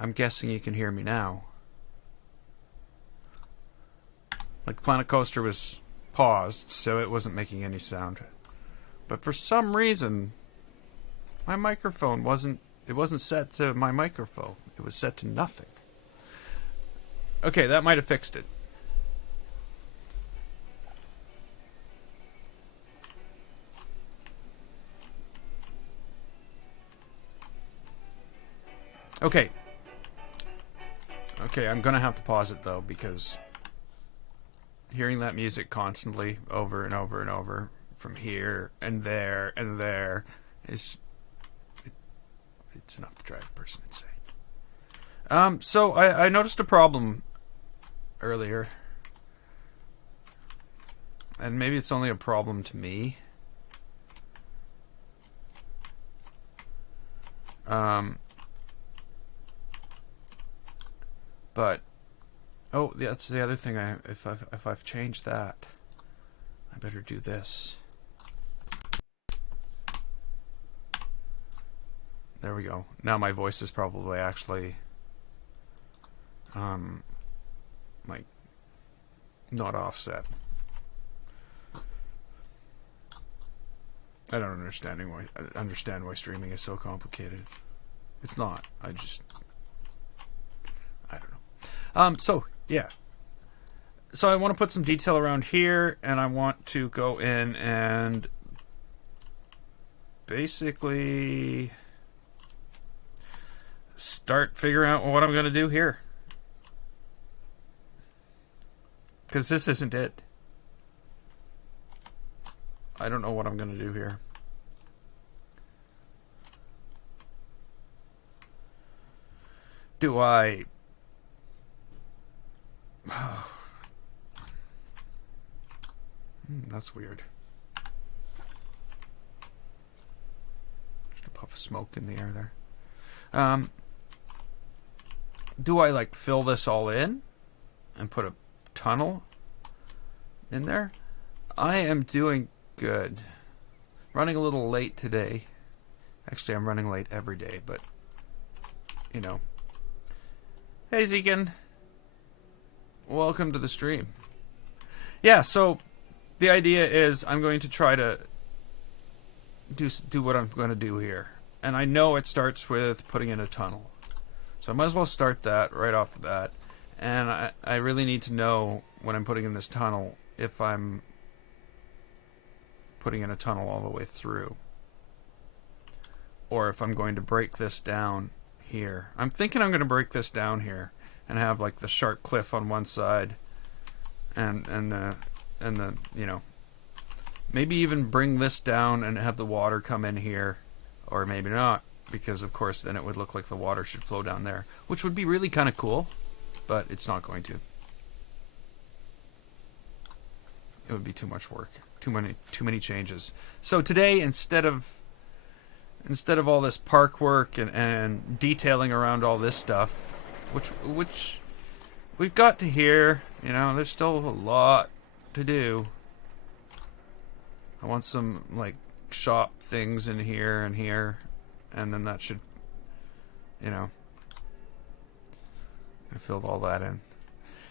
I'm guessing you can hear me now. Like Planet Coaster was paused, so it wasn't making any sound. But for some reason, my microphone wasn't. It wasn't set to my microphone. It was set to nothing. Okay, that might have fixed it. Okay. Okay, I'm gonna have to pause it though because hearing that music constantly over and over and over from here and there is it's enough to drive a person insane. So I noticed a problem earlier, and maybe it's only a problem to me. But oh, that's the other thing. If I've changed that, I better do this. There we go. Now my voice is probably actually like not offset. I don't understand why streaming is so complicated. It's not. I don't know. So yeah. So I want to put some detail around here, and I want to go in and basically start figuring out what I'm going to do here. Because this isn't it. I don't know what I'm going to do here. Do I... that's weird. Just a puff of smoke in the air there. Do I like fill this all in and put a tunnel in there? I am doing good. Running a little late today. Actually, I'm running late every day, but you know. Hey, Zekin. Welcome to the stream. Yeah, so the idea is I'm going to try to do what I'm going to do here. And I know it starts with putting in a tunnel. So I might as well start that right off the bat. And I really need to know when I'm putting in this tunnel if I'm putting in a tunnel all the way through. Or if I'm going to break this down here. I'm thinking I'm going to break this down here and have like the sharp cliff on one side and the you know, maybe even bring this down and have the water come in here, or maybe not, because of course then it would look like the water should flow down there, which would be really kind of cool, but it's not going to. It would be too much work, too many changes. So today, instead of all this park work and detailing around all this stuff, which we've got to here, you know, there's still a lot to do. I want some like shop things in here and here, and then that should, you know, I filled all that in.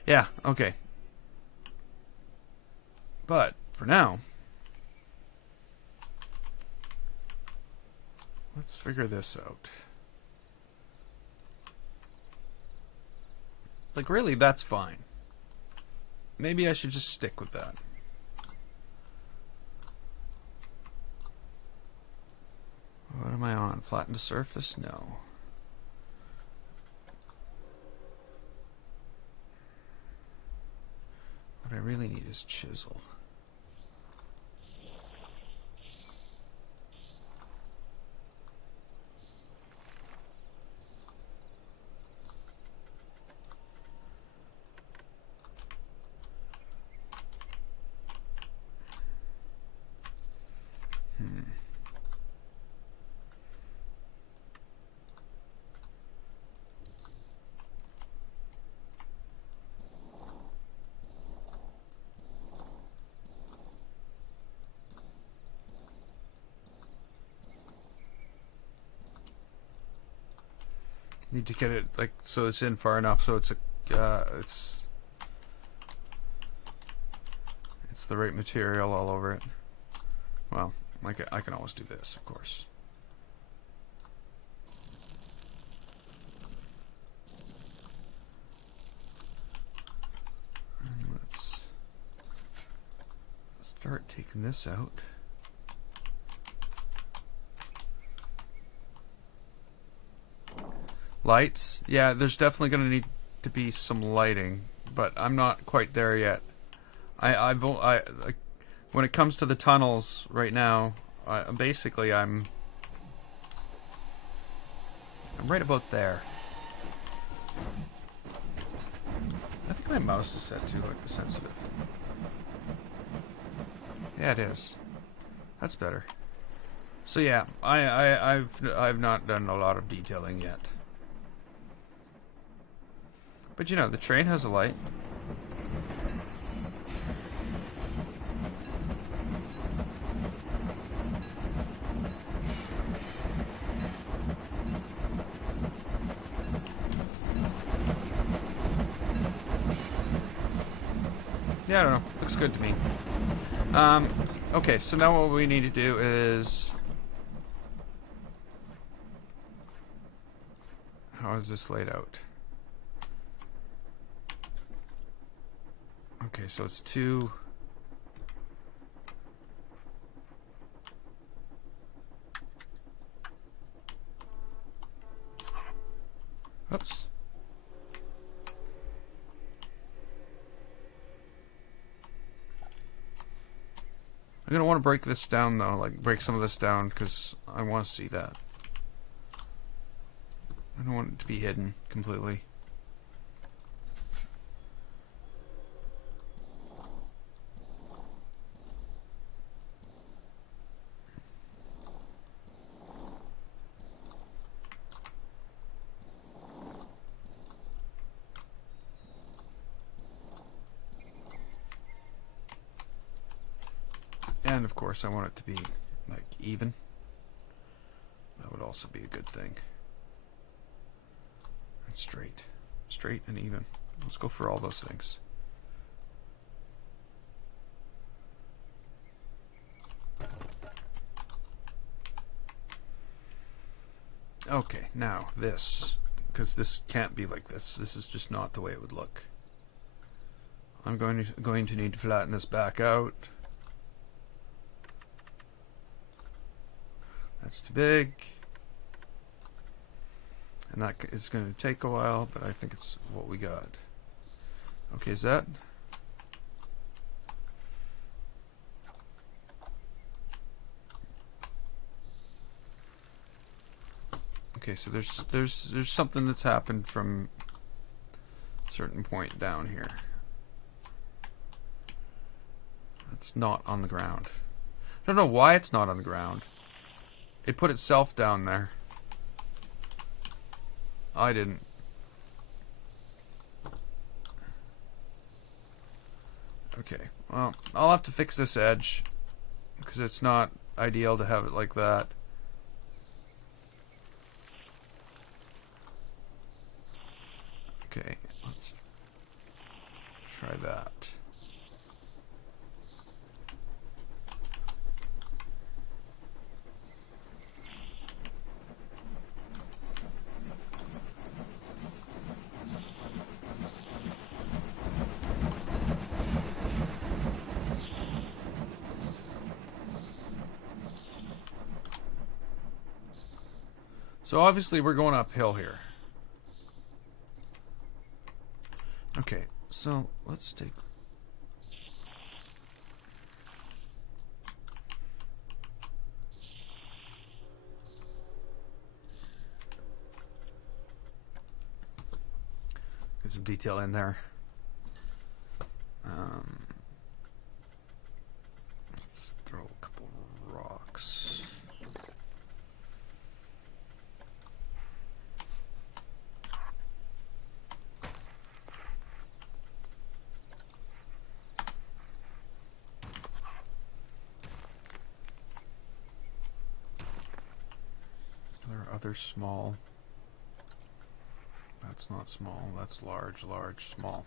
Yeah, okay. But for now, let's figure this out. Like, really, that's fine. Maybe I should just stick with that. What am I on? Flatten the surface? No. What I really need is chisel. Need to get it like so it's in far enough so it's it's the right material all over it. Well, I can always do this, of course. And let's start taking this out. Lights? Yeah, there's definitely going to need to be some lighting, but I'm not quite there yet. Like, when it comes to the tunnels right now, basically I'm right about there. I think my mouse is set to like sensitive. Yeah, it is. That's better. So yeah, I've not done a lot of detailing yet. But you know, the train has a light. Yeah, I don't know. Looks good to me. Okay, so now what we need to do is... How is this laid out? Okay, so it's two... Oops. I'm going to want to break this down, though. Like, break some of this down, because I want to see that. I don't want it to be hidden completely. And, of course, I want it to be, like, even. That would also be a good thing. And straight. Straight and even. Let's go for all those things. Okay, now this. Because this can't be like this. This is just not the way it would look. I'm going to need to flatten this back out. That's too big. And that is going to take a while, but I think it's what we got. Okay, is that? Okay, so there's something that's happened from a certain point down here. It's not on the ground. I don't know why it's not on the ground. It put itself down there. I didn't. Okay, well, I'll have to fix this edge because it's not ideal to have it like that. Okay, let's try that. So obviously we're going uphill here. Okay, so let's take... Get some detail in there. Let's throw a couple rocks. There are other small... That's not small. That's large, large, small.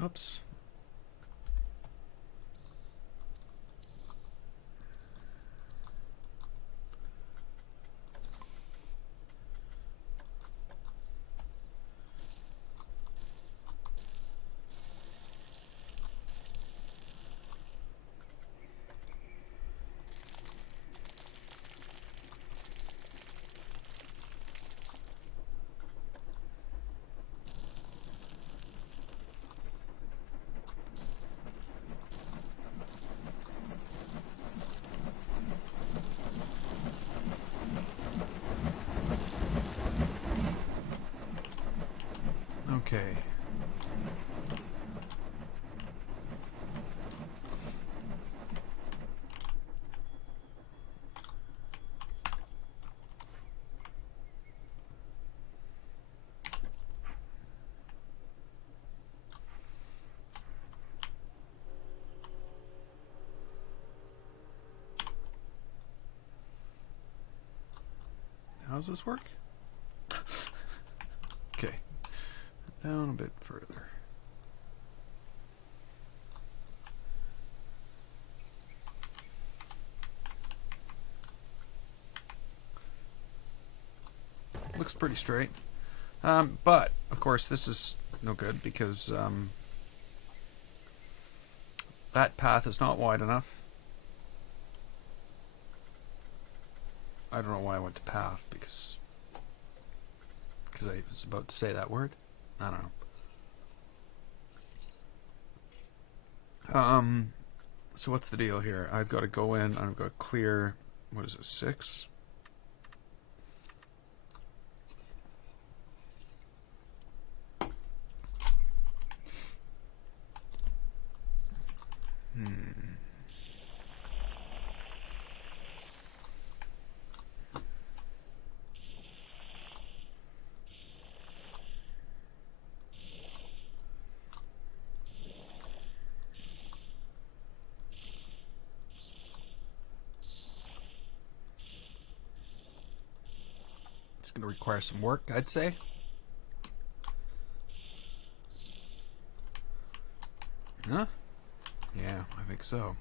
Oops. Okay. How does this work? Okay. Down a bit further. Looks pretty straight. But, of course, this is no good because that path is not wide enough. I don't know why I went to path, because I was about to say that word. I don't know. So what's the deal here? I've got to go in, I've got to clear, what is it, 6? It's going to require some work, I'd say. Huh? Yeah, I think so.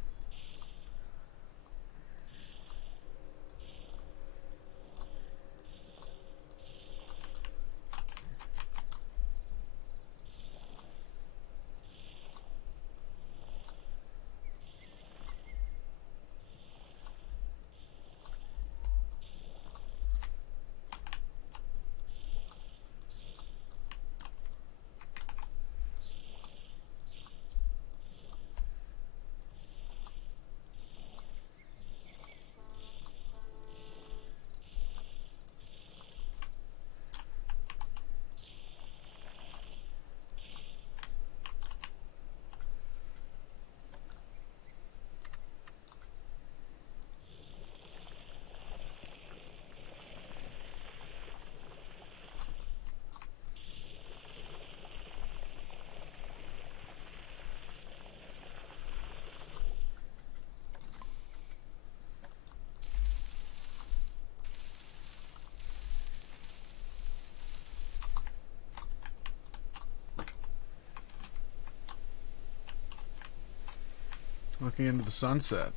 Looking into the sunset.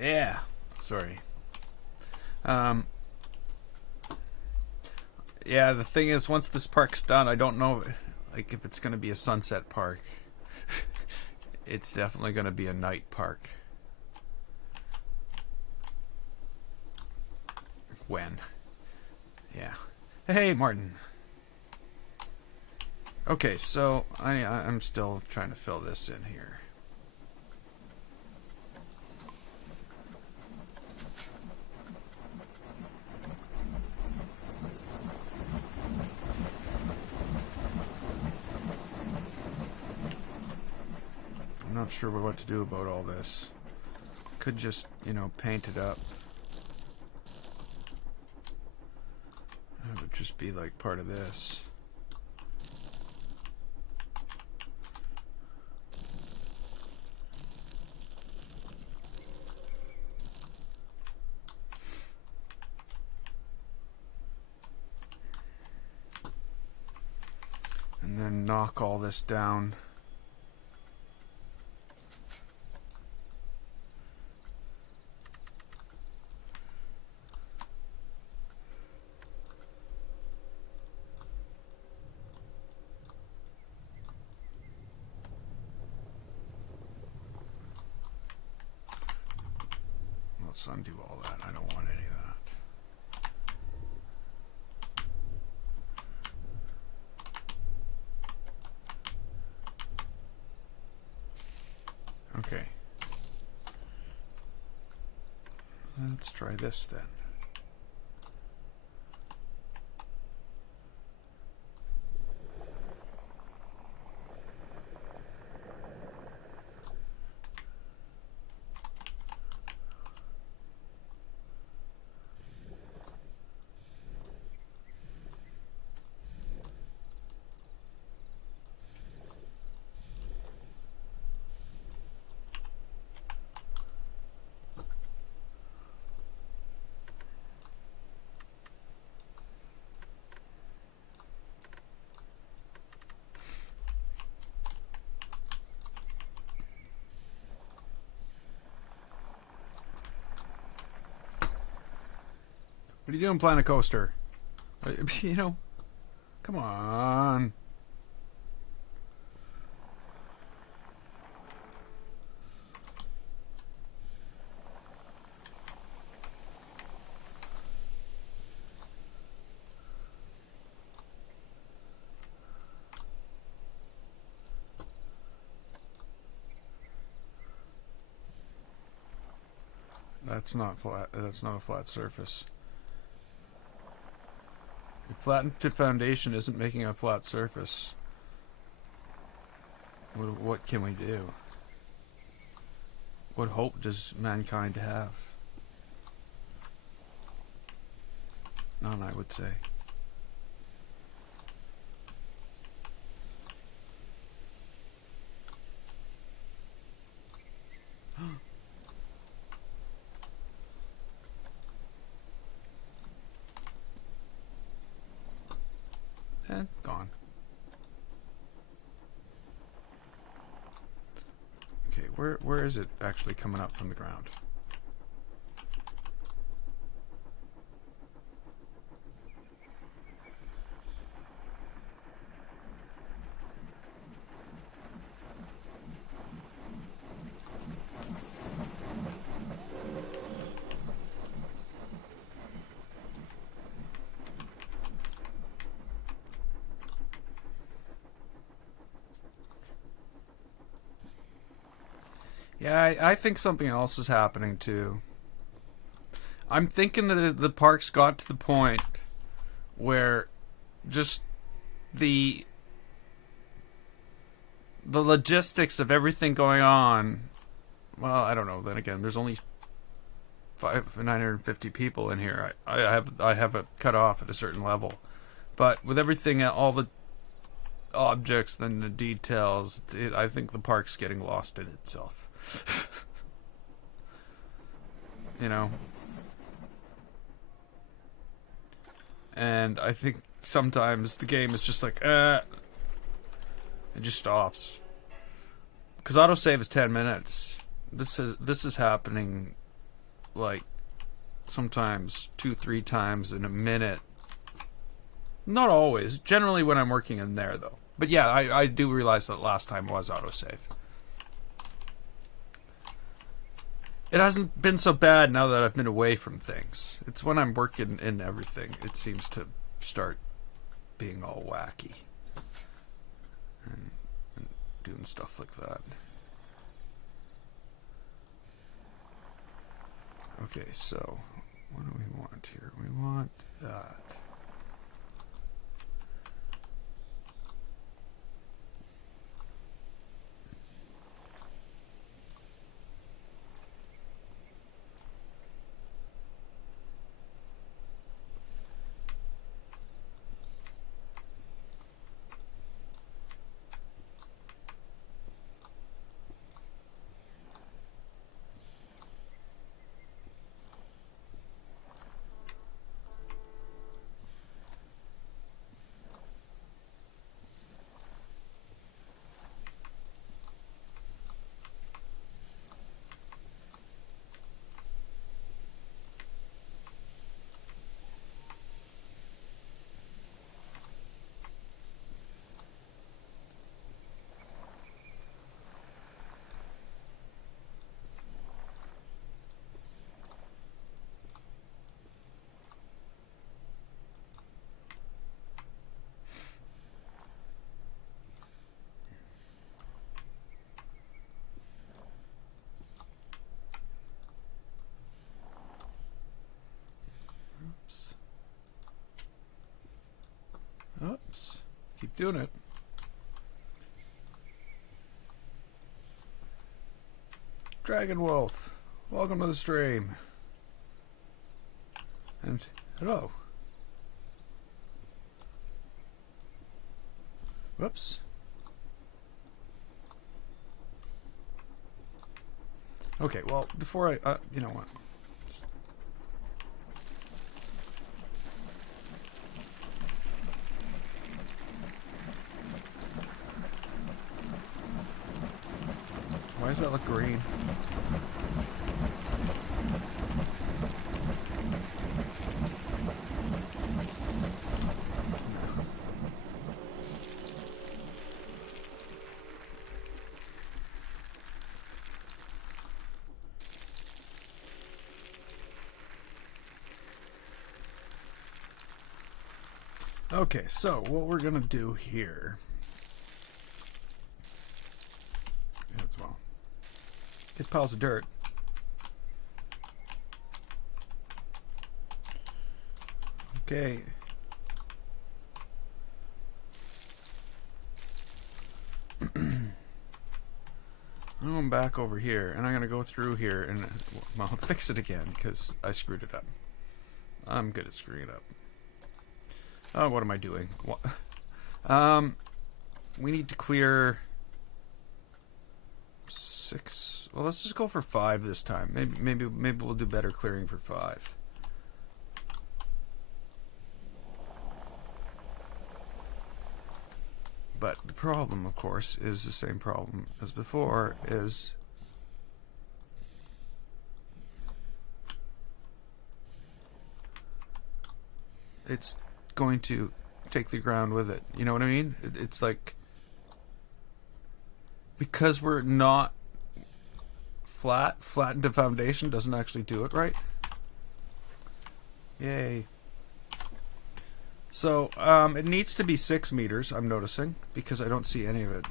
Yeah. Sorry. Yeah, the thing is, once this park's done, I don't know, like, if it's going to be a sunset park. It's definitely going to be a night park. When? Yeah. Hey, Martin. Okay, so I'm still trying to fill this in here. I'm not sure what to do about all this. Could just, you know, paint it up. It would just be like part of this. And then knock all this down. Let's undo all that. I don't want any of that. Okay. Let's try this then. What are you doing, Planet Coaster? You know, come on. That's not flat. That's not a flat surface. A flattened foundation isn't making a flat surface. What can we do? What hope does mankind have? None, I would say. And gone. Okay, where is it actually coming up from the ground? Yeah, I think something else is happening too. I'm thinking that the parks got to the point where just the logistics of everything going on. Well, I don't know. Then again, there's only 950 people in here. I have it cut off at a certain level, but with everything, all the objects, then the details, I think the park's getting lost in itself. You know, and I think sometimes the game is just like, it just stops. Because autosave is 10 minutes. This is happening like sometimes 2-3 times in a minute. Not always. Generally when I'm working in there though. But yeah, I do realize that last time was autosave. It hasn't been so bad now that I've been away from things. It's when I'm working in everything, it seems to start being all wacky. And doing stuff like that. Okay, so what do we want here? We want that. doing it. Dragon Wolf, welcome to the stream. And hello. Whoops. Okay, well, before I, you know what? Why does that look green? Okay, so what we're gonna do here as well, get piles of dirt. Okay. I'm going back over here, and I'm gonna go through here and, well, fix it again because I screwed it up. I'm good at screwing it up. Oh, what am I doing? What? We need to clear 6. Well, let's just go for 5 this time. Maybe we'll do better clearing for 5. But the problem, of course, is the same problem as before, is it's going to take the ground with it. You know what I mean? It's like, because we're not flattened the foundation doesn't actually do it right. Yay. So, it needs to be 6 meters, I'm noticing, because I don't see any of it.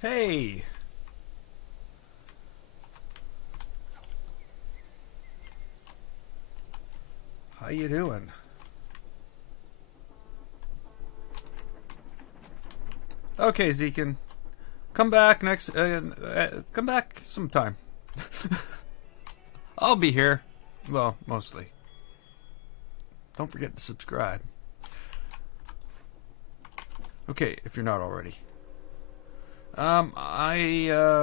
Hey! How you doing? Okay, Zekin. Come back next, come back sometime. I'll be here. Well, mostly. Don't forget to subscribe. Okay, if you're not already. I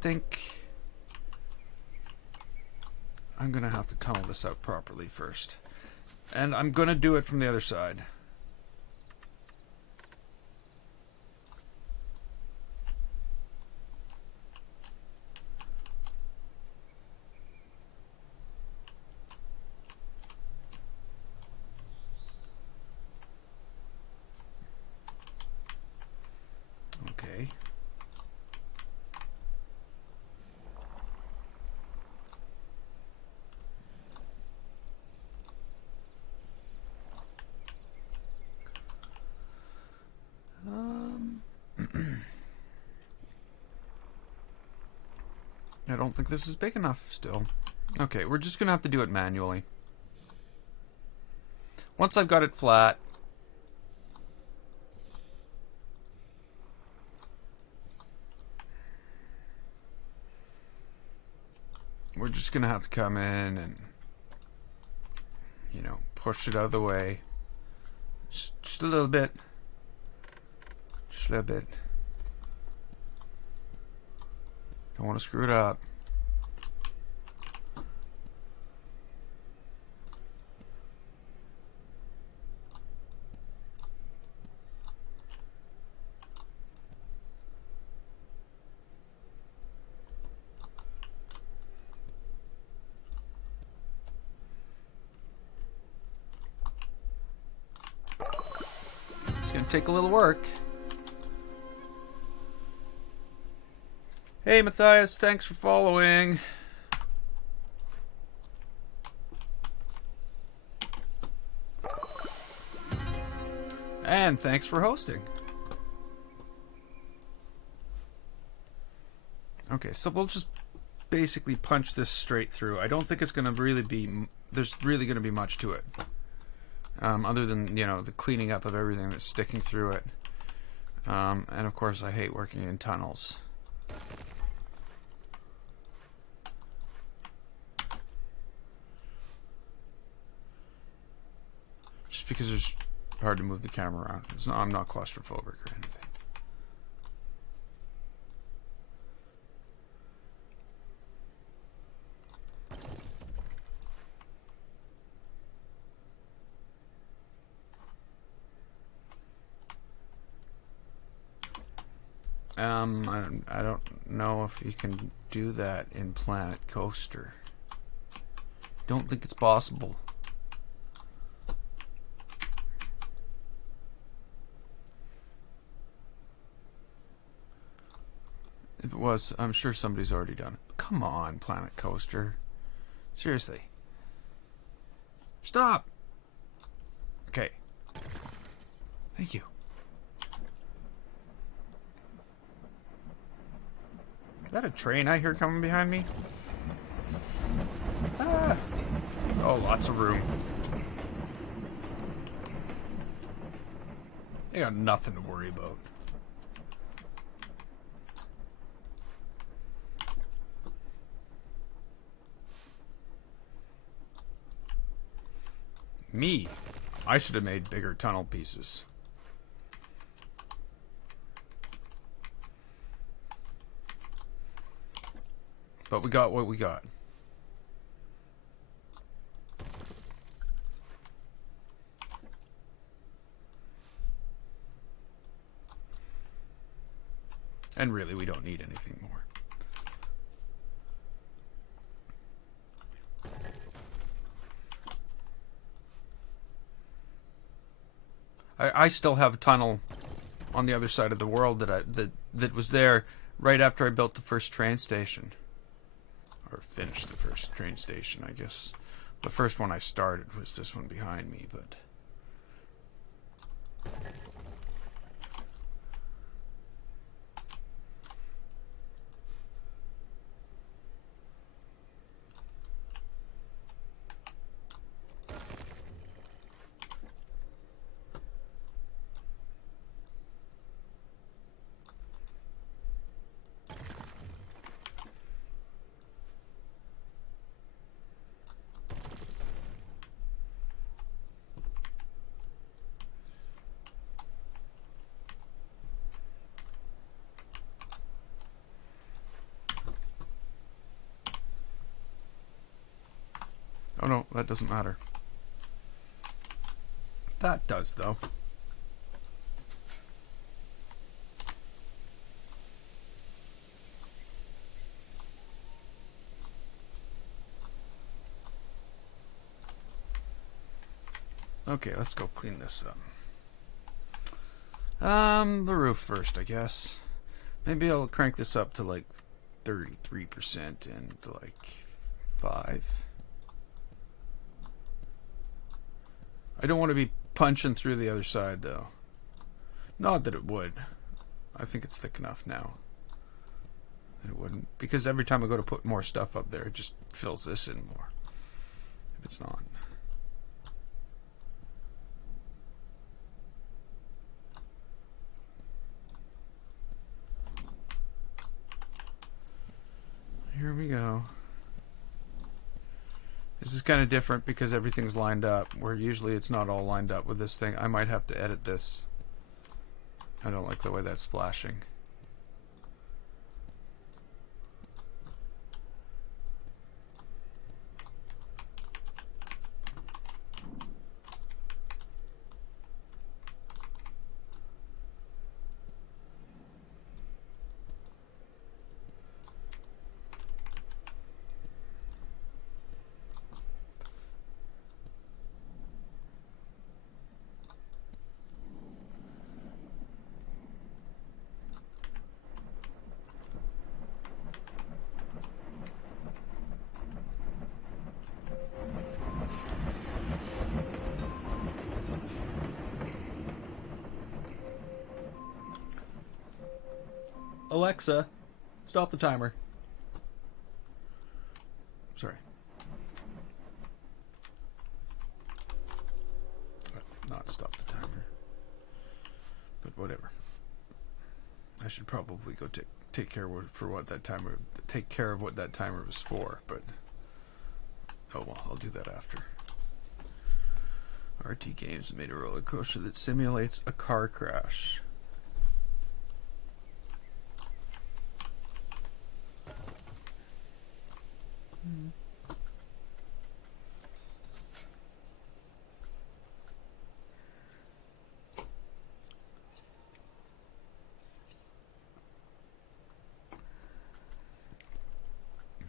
think I'm gonna have to tunnel this out properly first. And I'm gonna do it from the other side. Okay. I don't think this is big enough still. Okay, we're just gonna have to do it manually. Once I've got it flat, we're just gonna have to come in and, you know, push it out of the way. Just a little bit. Just a little bit. Don't want to screw it up. It's gonna take a little work. Hey Matthias, thanks for following. And thanks for hosting. Okay, so we'll just basically punch this straight through. I don't think it's going to really be... There's really going to be much to it. Other than, you know, the cleaning up of everything that's sticking through it. And of course, I hate working in tunnels. Just because it's hard to move the camera around. I'm not claustrophobic or anything. I don't know if you can do that in Planet Coaster. Don't think it's possible. If it was, I'm sure somebody's already done it. Come on, Planet Coaster. Seriously. Stop! Okay. Thank you. Is that a train I hear coming behind me? Ah! Oh, lots of room. They got nothing to worry about. Me. I should have made bigger tunnel pieces. But we got what we got. And really, we don't need anything more. I still have a tunnel on the other side of the world that was there right after I built the first train station. Or finished the first train station, I guess. The first one I started was this one behind me, but... Oh no, that doesn't matter. That does, though. Okay, let's go clean this up. The roof first, I guess. Maybe I'll crank this up to like 33% and like 5. I don't want to be punching through the other side, though. Not that it would. I think it's thick enough now that it wouldn't. Because every time I go to put more stuff up there, it just fills this in more. If it's not. Here we go. This is kind of different because everything's lined up, where usually it's not all lined up with this thing. I might have to edit this. I don't like the way that's flashing. Alexa, stop the timer. But whatever. I should probably go take care of what that timer was for. But oh well, I'll do that after. RT Games made a roller coaster that simulates a car crash.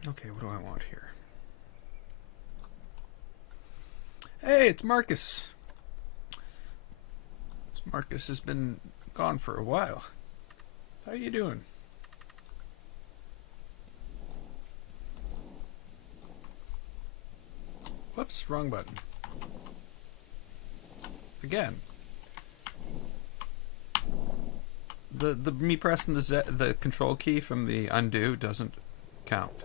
Okay, what do I want here? Hey, it's Marcus. Marcus has been gone for a while. How are you doing? Whoops, wrong button. Again. The me pressing the control key from the undo doesn't count.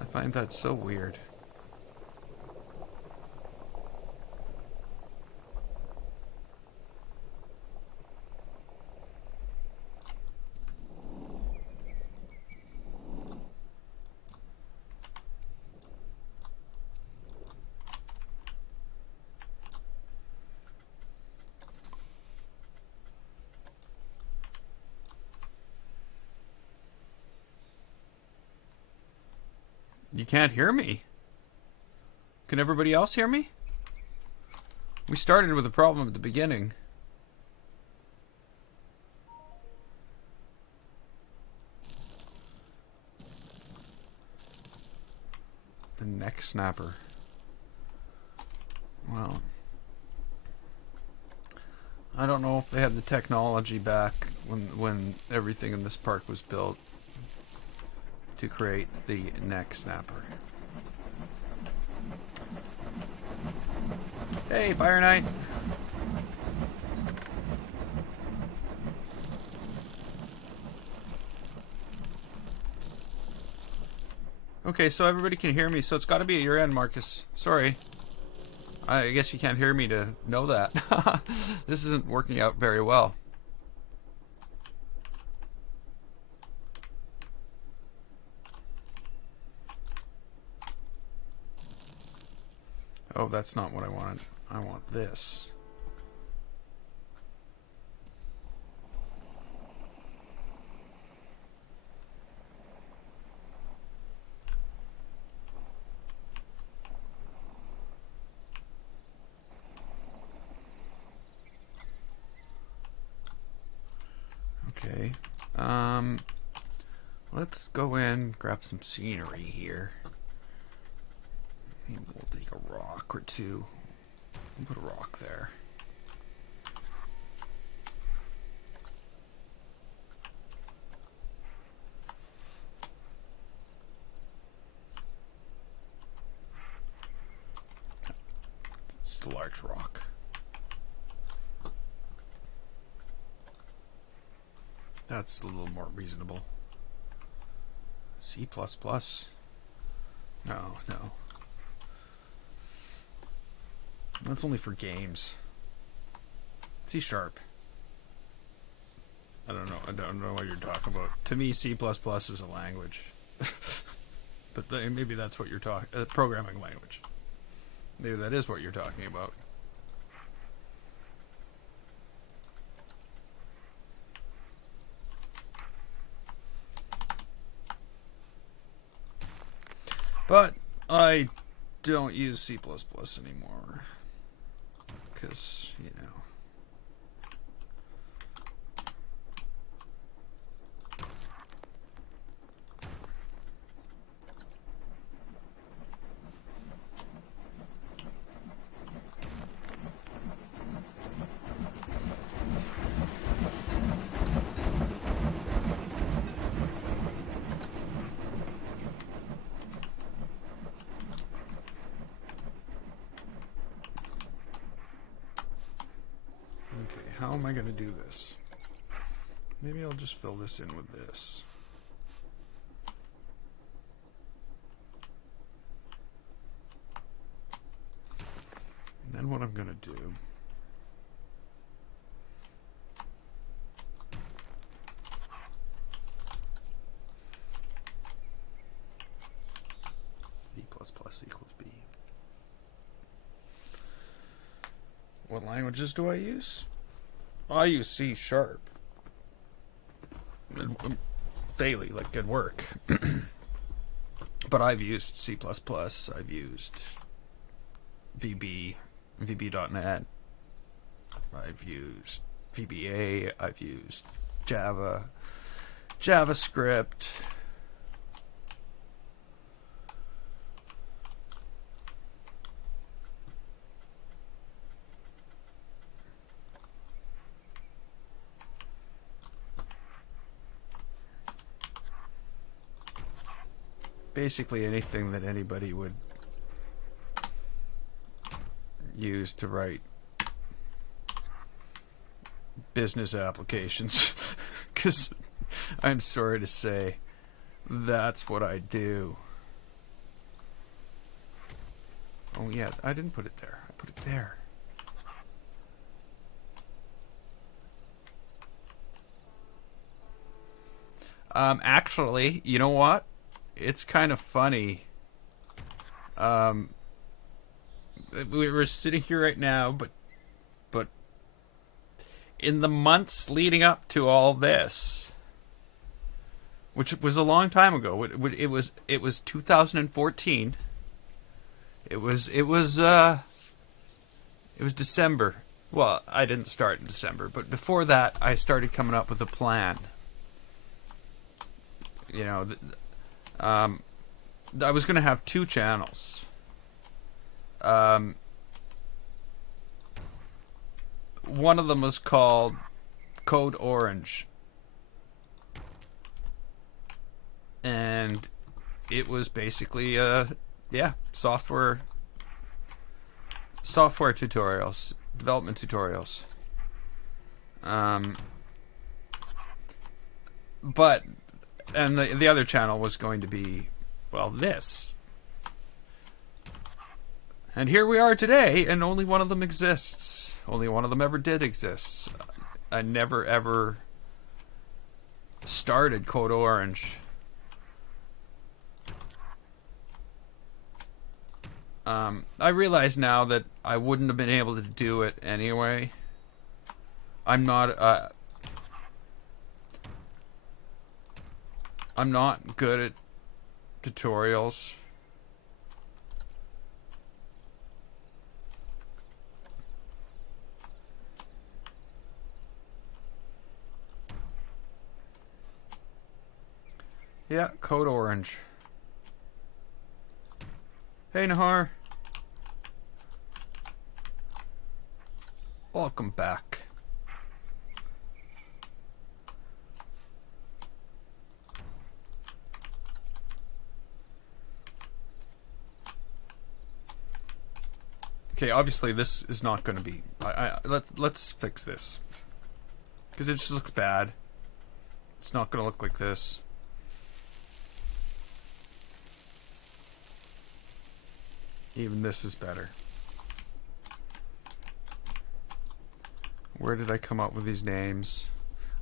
I find that so weird. You can't hear me? Can everybody else hear me? We started with a problem at the beginning. The neck snapper. Well, I don't know if they had the technology back when everything in this park was built to create the neck snapper. Hey, Fire Knight. Okay, so everybody can hear me, so it's got to be at your end, Marcus. Sorry. I guess you can't hear me to know that. This isn't working out very well. Oh, that's not what I wanted. I want this. Okay. Let's go in, grab some scenery here. Maybe we'll take a rock or two. We'll put a rock there. It's a large rock. That's a little more reasonable. C++. No. That's only for games. C#. I don't know what you're talking about. To me, C++ is a language. But maybe that's what you're talking... A programming language. Maybe that is what you're talking about. But I don't use C++ anymore. Because, you know. How am I going to do this? Maybe I'll just fill this in with this. And then what I'm going to do plus equals b. What languages do I use? I use C sharp. Daily, like at work. But I've used C++, I've used VB, VB.NET, I've used VBA, I've used Java, JavaScript. Basically anything that anybody would use to write business applications. Because I'm sorry to say, that's what I do. Oh yeah, I didn't put it there. I put it there. Actually, you know what? It's kind of funny. We're sitting here right now, but in the months leading up to all this, which was a long time ago, it was 2014. It was December. Well, I didn't start in December, but before that, I started coming up with a plan. You know, I was going to have 2 channels. One of them was called Code Orange. And it was basically, software tutorials, development tutorials. But and the other channel was going to be, well, this. And here we are today, and only one of them exists. Only one of them ever did exist. I never ever started Code Orange. I realize now that I wouldn't have been able to do it anyway. I'm not good at tutorials. Yeah, Code Orange. Hey, Nahar. Welcome back. Okay, obviously this is not going to be. Let's fix this, because it just looks bad. It's not going to look like this. Even this is better. Where did I come up with these names?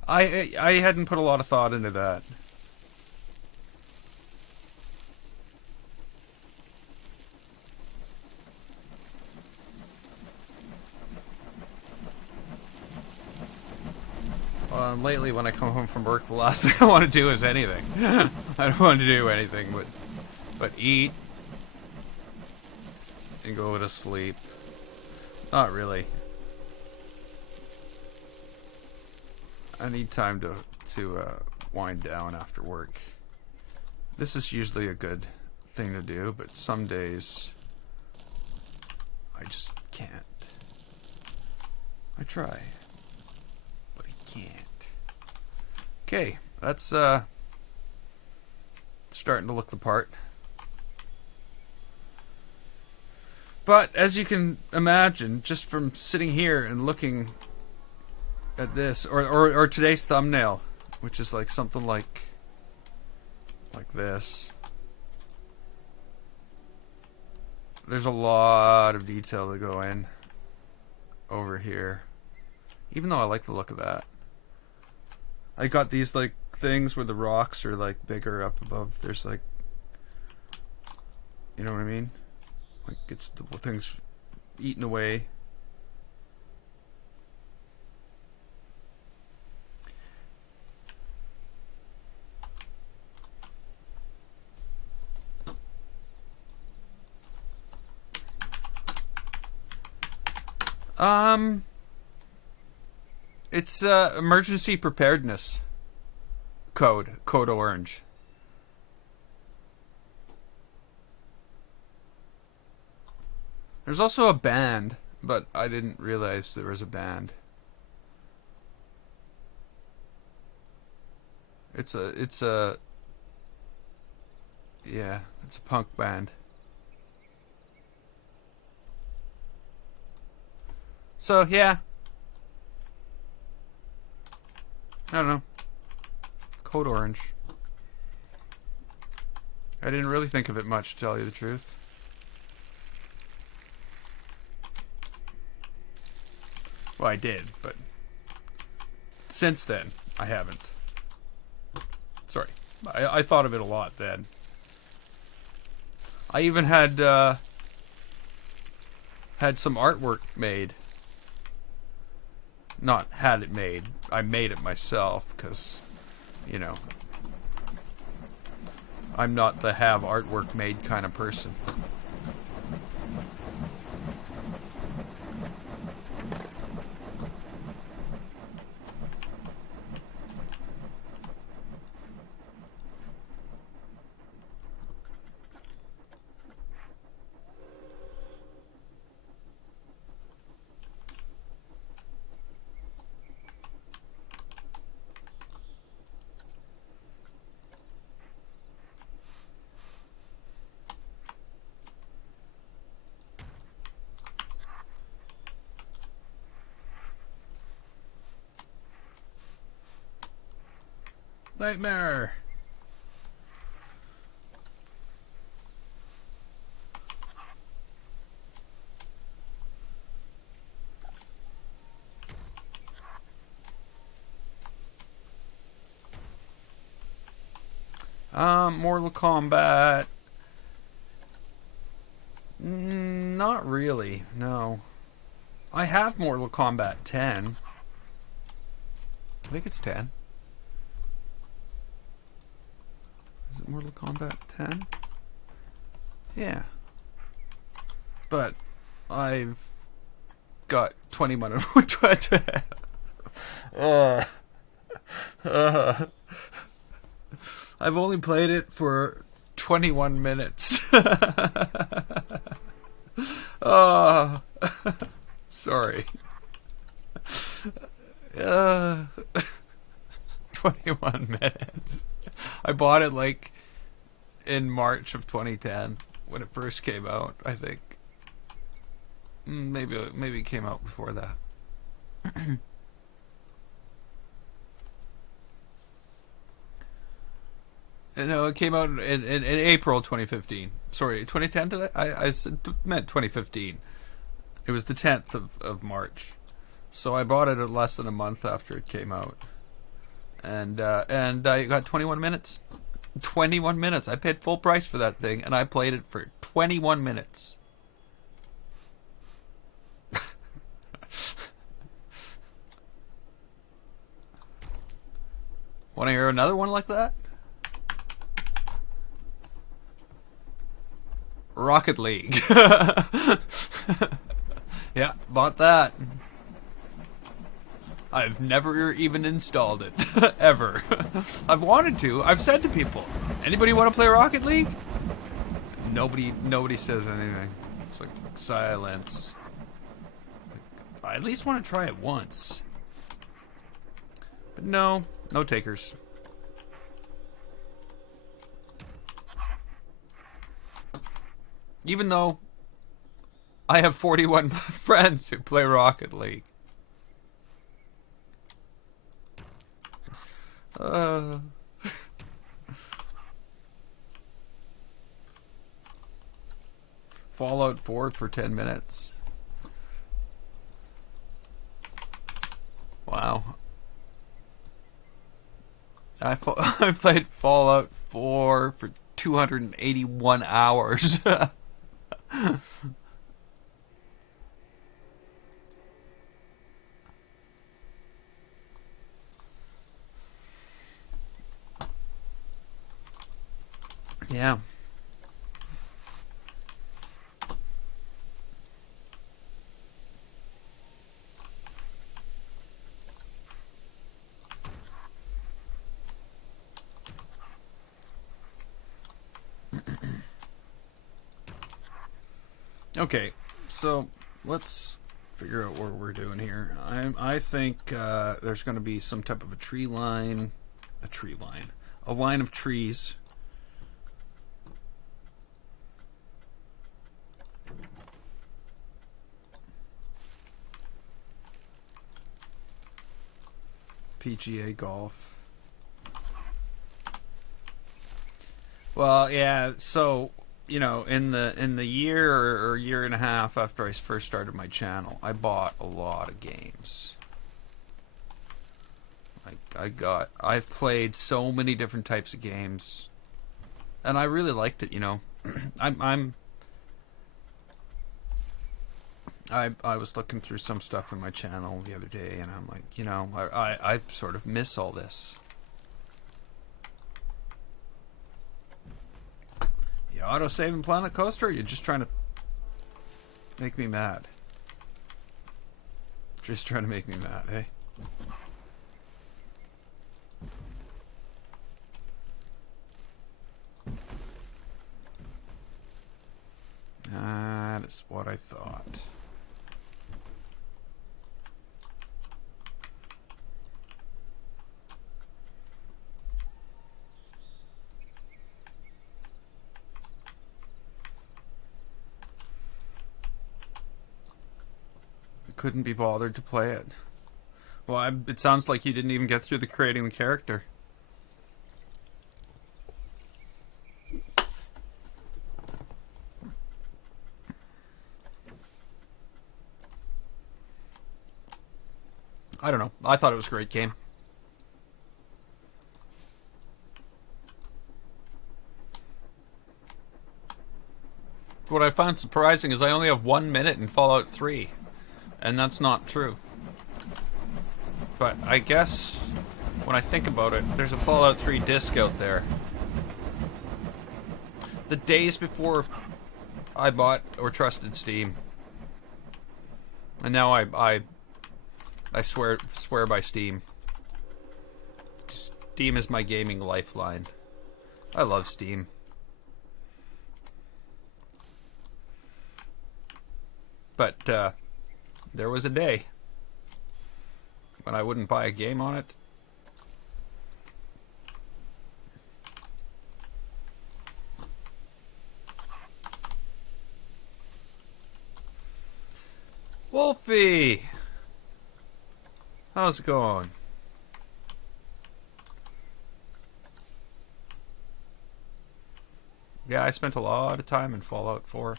I hadn't put a lot of thought into that. Lately, when I come home from work, the last thing I want to do is anything. I don't want to do anything but eat and go to sleep. Not really. I need time to wind down after work. This is usually a good thing to do, but some days I just can't. I try, but I can't. Okay, that's starting to look the part. But as you can imagine, just from sitting here and looking at this, or today's thumbnail, which is like something like this, there's a lot of detail to go in over here, even though I like the look of that. I got these like things where the rocks are like bigger up above. There's like, you know what I mean? Like it's the things eaten away. It's emergency preparedness code orange. There's also a band, but I didn't realize there was a band. It's a yeah, it's a punk band. So yeah, I don't know. Code Orange. I didn't really think of it much, to tell you the truth. Well, I did, but since then, I haven't. Sorry. I thought of it a lot then. I even had some artwork made. Not had it made. I made it myself, because, you know, I'm not the have artwork made kind of person. Nightmare. Mortal Kombat. Not really, no. I have Mortal Kombat 10. I think it's 10. Is it Mortal Kombat 10? Yeah. But I've got 21 I've only played it for 21 minutes. Sorry. 21 minutes. I bought it like in March of 2010 when it first came out, I think. Maybe it came out before that. No, it came out in April 2015. Sorry, 2010 did I meant 2015. It was the 10th of March. So I bought it less than a month after it came out. And I got 21 minutes. 21 minutes. I paid full price for that thing, and I played it for 21 minutes. Want to hear another one like that? Rocket League. Yeah, bought that. I've never even installed it. Ever. I've wanted to. I've said to people, anybody want to play Rocket League? Nobody says anything. It's like silence. I at least want to try it once. But no takers. Even though I have 41 friends who play Rocket League. Fallout 4 for 10 minutes. Wow. I played Fallout 4 for 281 hours. Yeah. Okay, so let's figure out what we're doing here. I think there's going to be some type of a line, a line of trees. PGA golf. Well, yeah. So you know, in the year or year and a half after I first started my channel, I bought a lot of games. I've played so many different types of games, and I really liked it. You know, I was looking through some stuff in my channel the other day, and I'm like, you know, I sort of miss all this. You auto-saving Planet Coaster, or you're just trying to make me mad? Just trying to make me mad, eh? That is what I thought. Couldn't be bothered to play it. Well, it sounds like you didn't even get through the creating the character. I don't know. I thought it was a great game. What I find surprising is I only have 1 minute in Fallout 3. And that's not true. But I guess when I think about it, there's a Fallout 3 disc out there. The days before I bought or trusted Steam. And now I swear by Steam. Steam is my gaming lifeline. I love Steam. But there was a day when I wouldn't buy a game on it. Wolfie! How's it going? Yeah, I spent a lot of time in Fallout 4.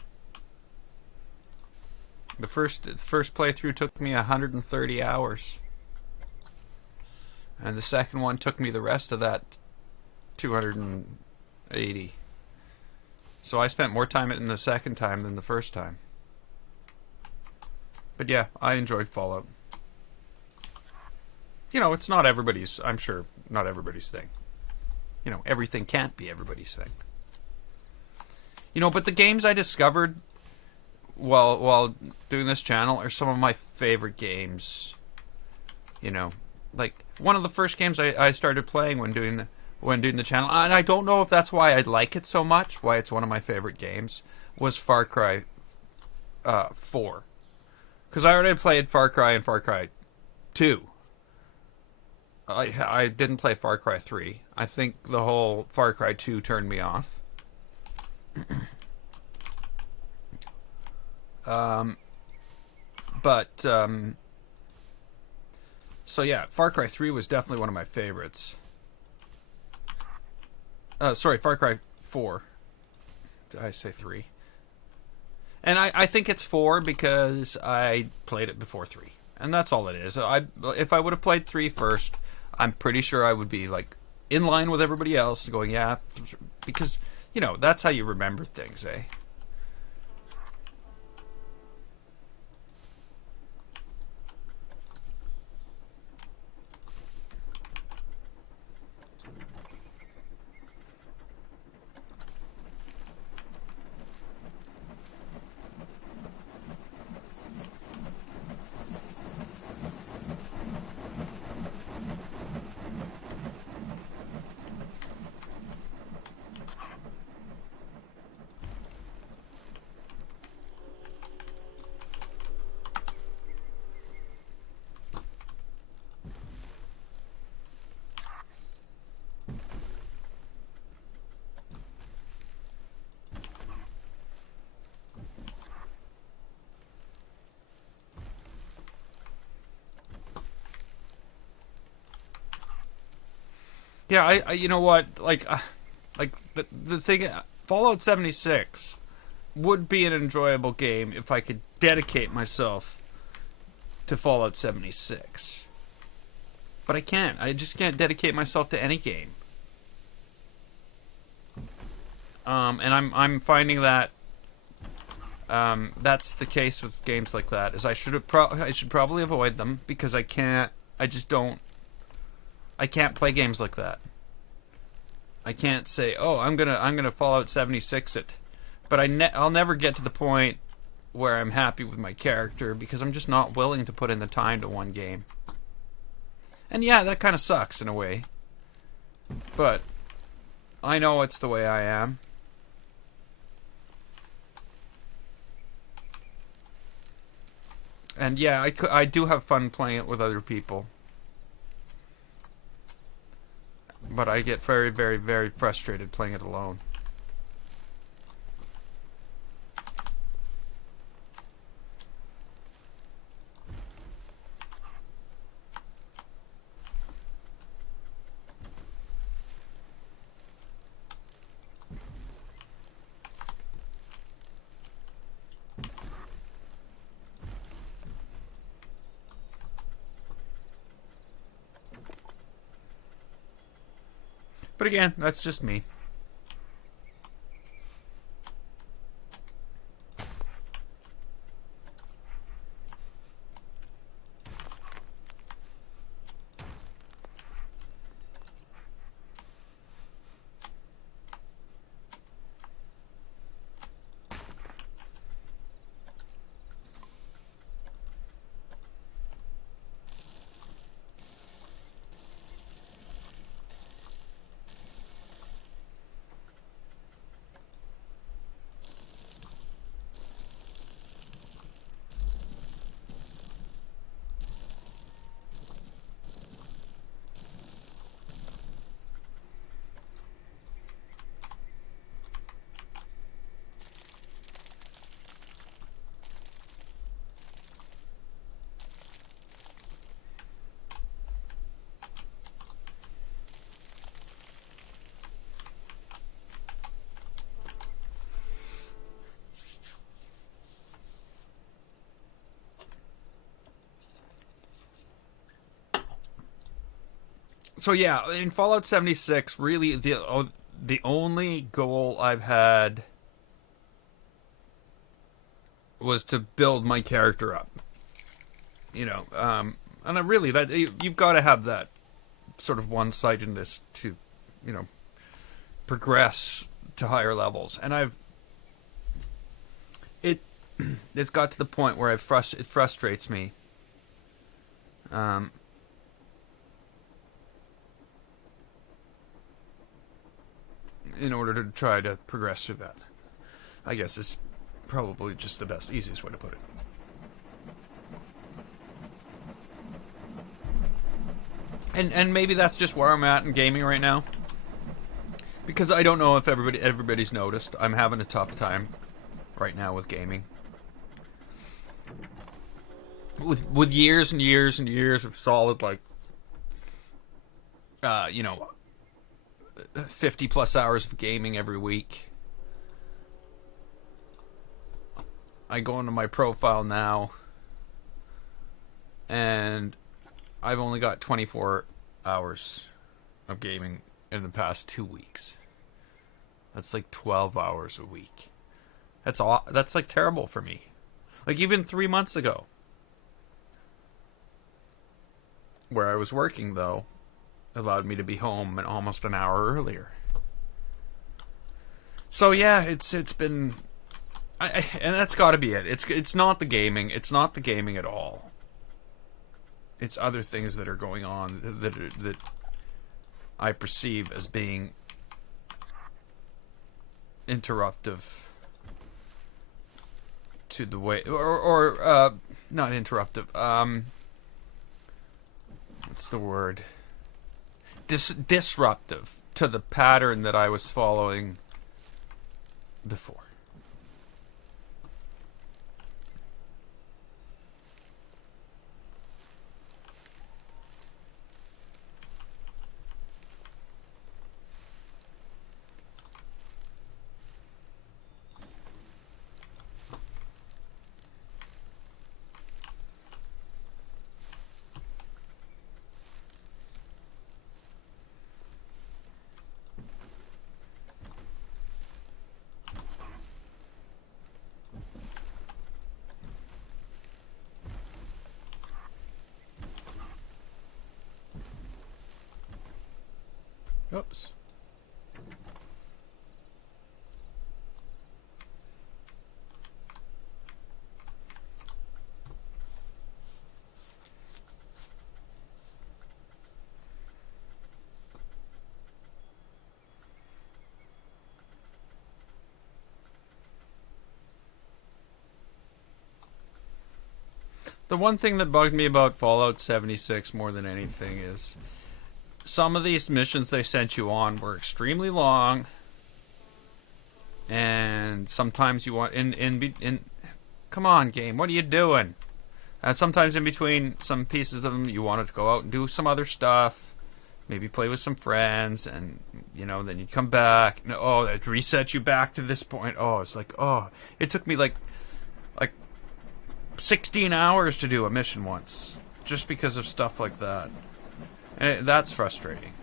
The first playthrough took me 130 hours. And the second one took me the rest of that 280. So I spent more time in the second time than the first time. But yeah, I enjoyed Fallout. You know, it's not everybody's, I'm sure, not everybody's thing. You know, everything can't be everybody's thing. You know, but the games I discovered while doing this channel are some of my favorite games. You know, like one of the first games I started playing when doing the channel, and I don't know if that's why I like it so much, why it's one of my favorite games, was Far Cry 4. Because I already played Far Cry and Far Cry 2. I didn't play Far Cry 3. I think the whole Far Cry 2 turned me off. So yeah, Far Cry 3 was definitely one of my favorites. Sorry, Far Cry 4. Did I say 3? And I think it's 4 because I played it before 3. And that's all it is. If I would have played 3 first, I'm pretty sure I would be like in line with everybody else going, yeah, because, you know, that's how you remember things, eh? Yeah, I you know what, like the thing, Fallout 76 would be an enjoyable game if I could dedicate myself to Fallout 76. But I can't. I just can't dedicate myself to any game. And I'm finding that that's the case with games like that. Is I should probably avoid them because I can't. I just don't. I can't play games like that. I can't say, oh, I'm gonna Fallout 76 it, but I'll never get to the point where I'm happy with my character because I'm just not willing to put in the time to one game. And yeah, that kind of sucks in a way, but I know it's the way I am. And yeah, I do have fun playing it with other people. But I get very, very, very frustrated playing it alone. But again, that's just me. So yeah, in Fallout 76, really the only goal I've had was to build my character up. You know, and I really that you've got to have that sort of one-sidedness to, you know, progress to higher levels. And it it's got to the point where it frustrates me. Um, in order to try to progress through that, I guess is probably just the easiest way to put it. And maybe that's just where I'm at in gaming right now. Because I don't know if everybody's noticed. I'm having a tough time right now with gaming. With years and years and years of solid, like, you know, 50 plus hours of gaming every week. I go into my profile now, and I've only got 24 hours of gaming in the past 2 weeks. That's like 12 hours a week. That's like terrible for me. Like even 3 months ago, where I was working though, allowed me to be home almost an hour earlier. So yeah, it's been, and that's got to be it. It's not the gaming. It's not the gaming at all. It's other things that are going on that I perceive as being interruptive to the way, or not interruptive. What's the word? Disruptive to the pattern that I was following before. Oops. The one thing that bugged me about Fallout 76 more than anything is some of these missions they sent you on were extremely long, and sometimes you want in come on, game, what are you doing? And sometimes in between some pieces of them you wanted to go out and do some other stuff, maybe play with some friends, and then you'd come back and it resets you back to this point. It's like, it took me like 16 hours to do a mission once, just because of stuff like that. And that's frustrating.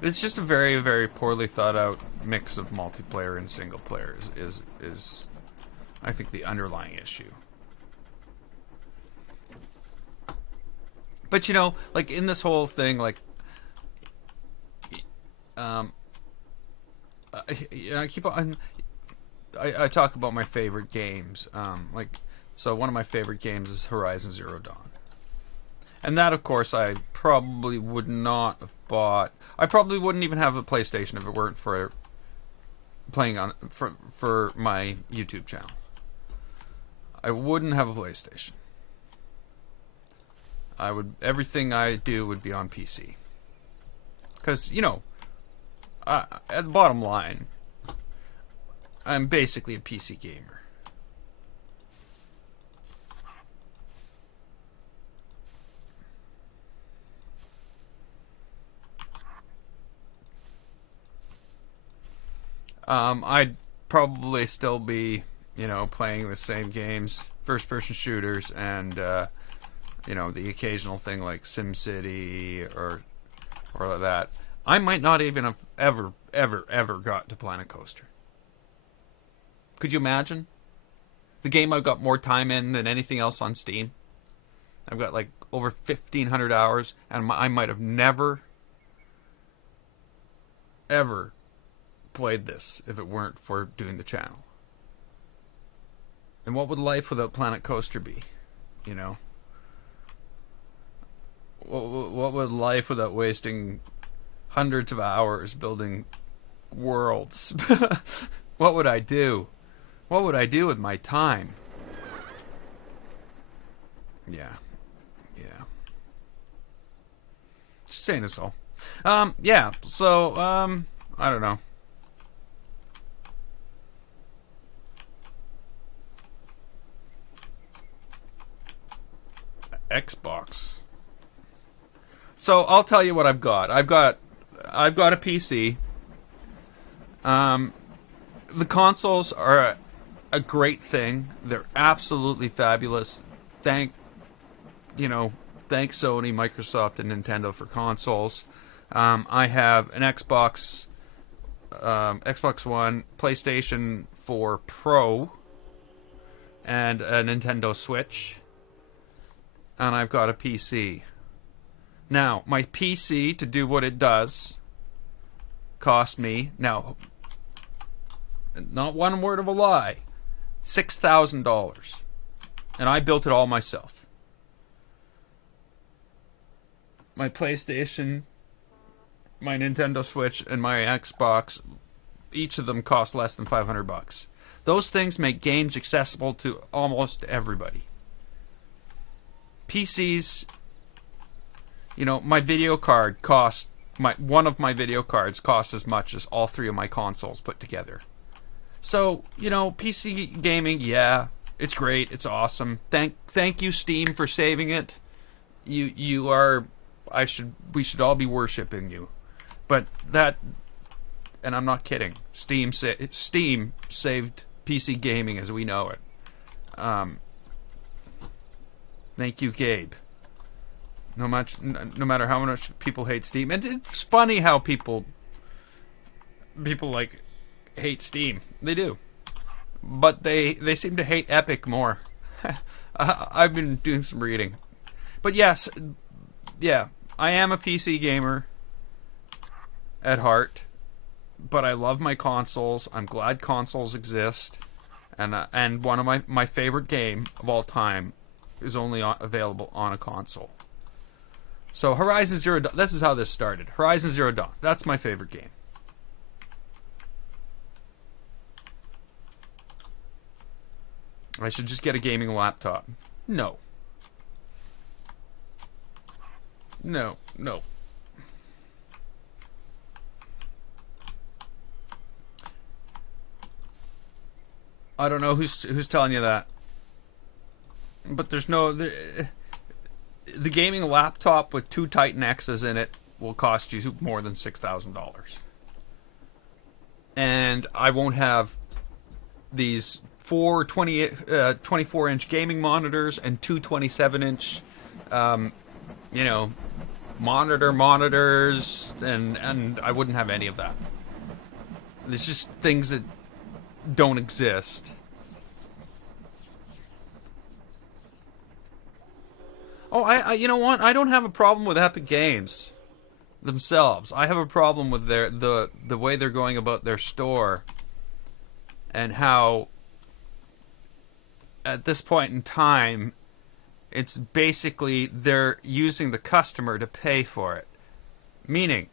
It's just a very, very poorly thought out mix of multiplayer and single player is I think the underlying issue. But like in this whole thing, like I keep on I talk about my favorite games. So one of my favorite games is Horizon Zero Dawn. And that, of course, I probably would not have bought. I probably wouldn't even have a PlayStation if it weren't for playing on for my YouTube channel. I wouldn't have a PlayStation. Everything I do would be on PC. Because, at the bottom line, I'm basically a PC gamer. I'd probably still be, playing the same games, first-person shooters, and, the occasional thing like SimCity or that. I might not even have ever got to Planet Coaster. Could you imagine? The game I've got more time in than anything else on Steam. I've got like over 1,500 hours, and I might have never, ever played this if it weren't for doing the channel. And what would life without Planet Coaster be? What would life without wasting hundreds of hours building worlds? What would I do? What would I do with my time? Yeah. Just saying this all. Yeah. So, I don't know. Xbox. So I'll tell you what I've got. I've got a PC. The consoles are a great thing. They're absolutely fabulous. Thank Sony, Microsoft, and Nintendo for consoles. I have an Xbox One, PlayStation 4 Pro, and a Nintendo Switch. And I've got a PC. Now, my PC, to do what it does, cost me, now, not one word of a lie, $6,000. And I built it all myself. My PlayStation, my Nintendo Switch, and my Xbox, each of them cost less than $500. Those things make games accessible to almost everybody. PCs, my video card cost, one of my video cards cost as much as all three of my consoles put together. So, PC gaming, yeah, it's great, it's awesome. Thank you, Steam, for saving it. You are, we should all be worshiping you. But that, and I'm not kidding, Steam saved PC gaming as we know it. Thank you, Gabe. No matter how much people hate Steam, and it's funny how people like hate Steam. They do, but they seem to hate Epic more. I've been doing some reading, but yes, yeah, I am a PC gamer. at heart, but I love my consoles. I'm glad consoles exist, and one of my favorite game of all time is only available on a console. So Horizon Zero Dawn, this is how this started. Horizon Zero Dawn, that's my favorite game. I should just get a gaming laptop. No. No, no. I don't know who's telling you that. But there's no... The gaming laptop with 2 Titan X's in it will cost you more than $6,000. And I won't have these 24-inch gaming monitors and 2 27-inch, monitors, and I wouldn't have any of that. There's just things that don't exist. Oh, I you know what? I don't have a problem with Epic Games themselves. I have a problem with the way they're going about their store, and how at this point in time it's basically they're using the customer to pay for it. Meaning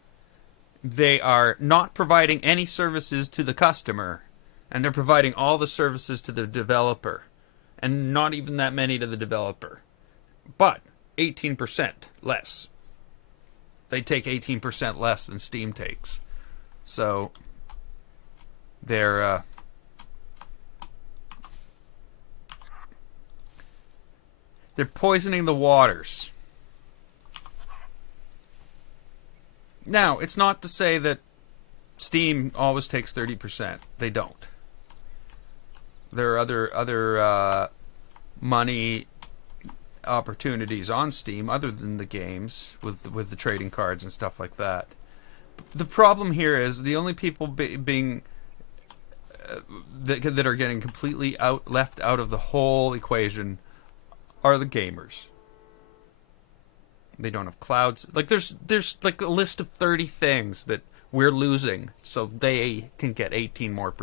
they are not providing any services to the customer, and they're providing all the services to the developer, and not even that many to the developer. But 18% less. They take 18% less than Steam takes. So they're poisoning the waters. Now, it's not to say that Steam always takes 30%. They don't. There are other money opportunities on Steam other than the games with the trading cards and stuff like that. The problem here is the only people being that are getting completely left out of the whole equation are the gamers. They don't have clouds. Like there's like a list of 30 things that we're losing so they can get 18% more.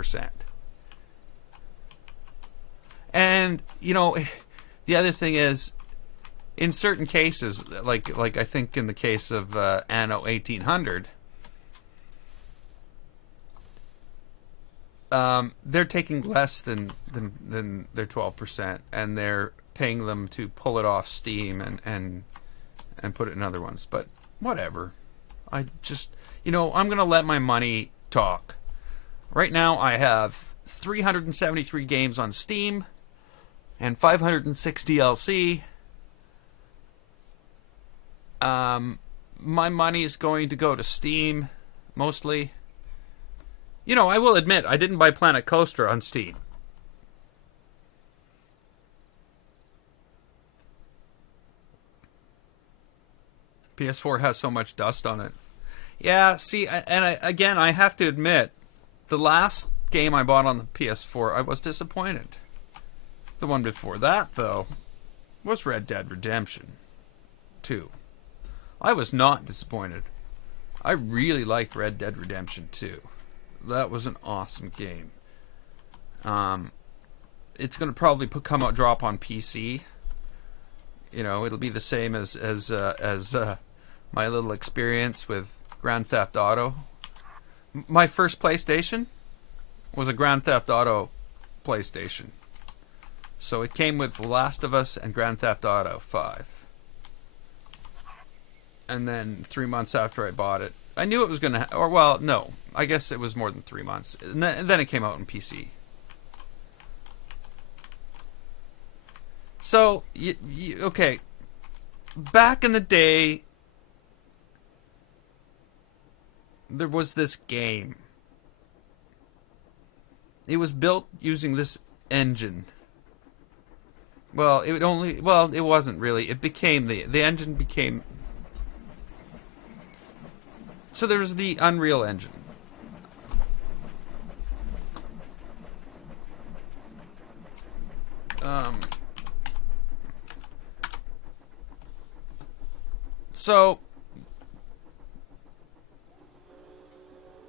And the other thing is, in certain cases, like I think in the case of Anno 1800, they're taking less than their 12%, and they're paying them to pull it off Steam and put it in other ones. But whatever. I just, I'm going to let my money talk. Right now I have 373 games on Steam and 506 DLC. My money is going to go to Steam, mostly. I will admit, I didn't buy Planet Coaster on Steam. PS4 has so much dust on it. Yeah, see, I have to admit, the last game I bought on the PS4, I was disappointed. The one before that, though, was Red Dead Redemption 2. I was not disappointed. I really liked Red Dead Redemption 2. That was an awesome game. It's going to probably drop on PC. It'll be the same as my little experience with Grand Theft Auto. My first PlayStation was a Grand Theft Auto PlayStation. So it came with The Last of Us and Grand Theft Auto 5. And then 3 months after I bought it, I knew it was going to... no. I guess it was more than 3 months. And then it came out on PC. So, okay. Back in the day, there was this game. It was built using this engine. Well, it wasn't really. It became the engine became... So there was the Unreal Engine. So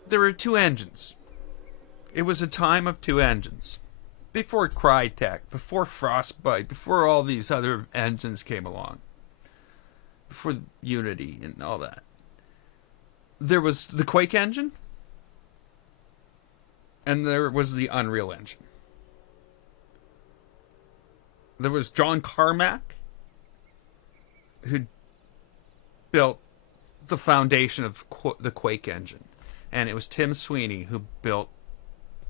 there were two engines. It was a time of two engines. Before Crytek, before Frostbite, before all these other engines came along. Before Unity and all that. There was the Quake engine. And there was the Unreal Engine. There was John Carmack, who built the foundation of the Quake engine. And it was Tim Sweeney who built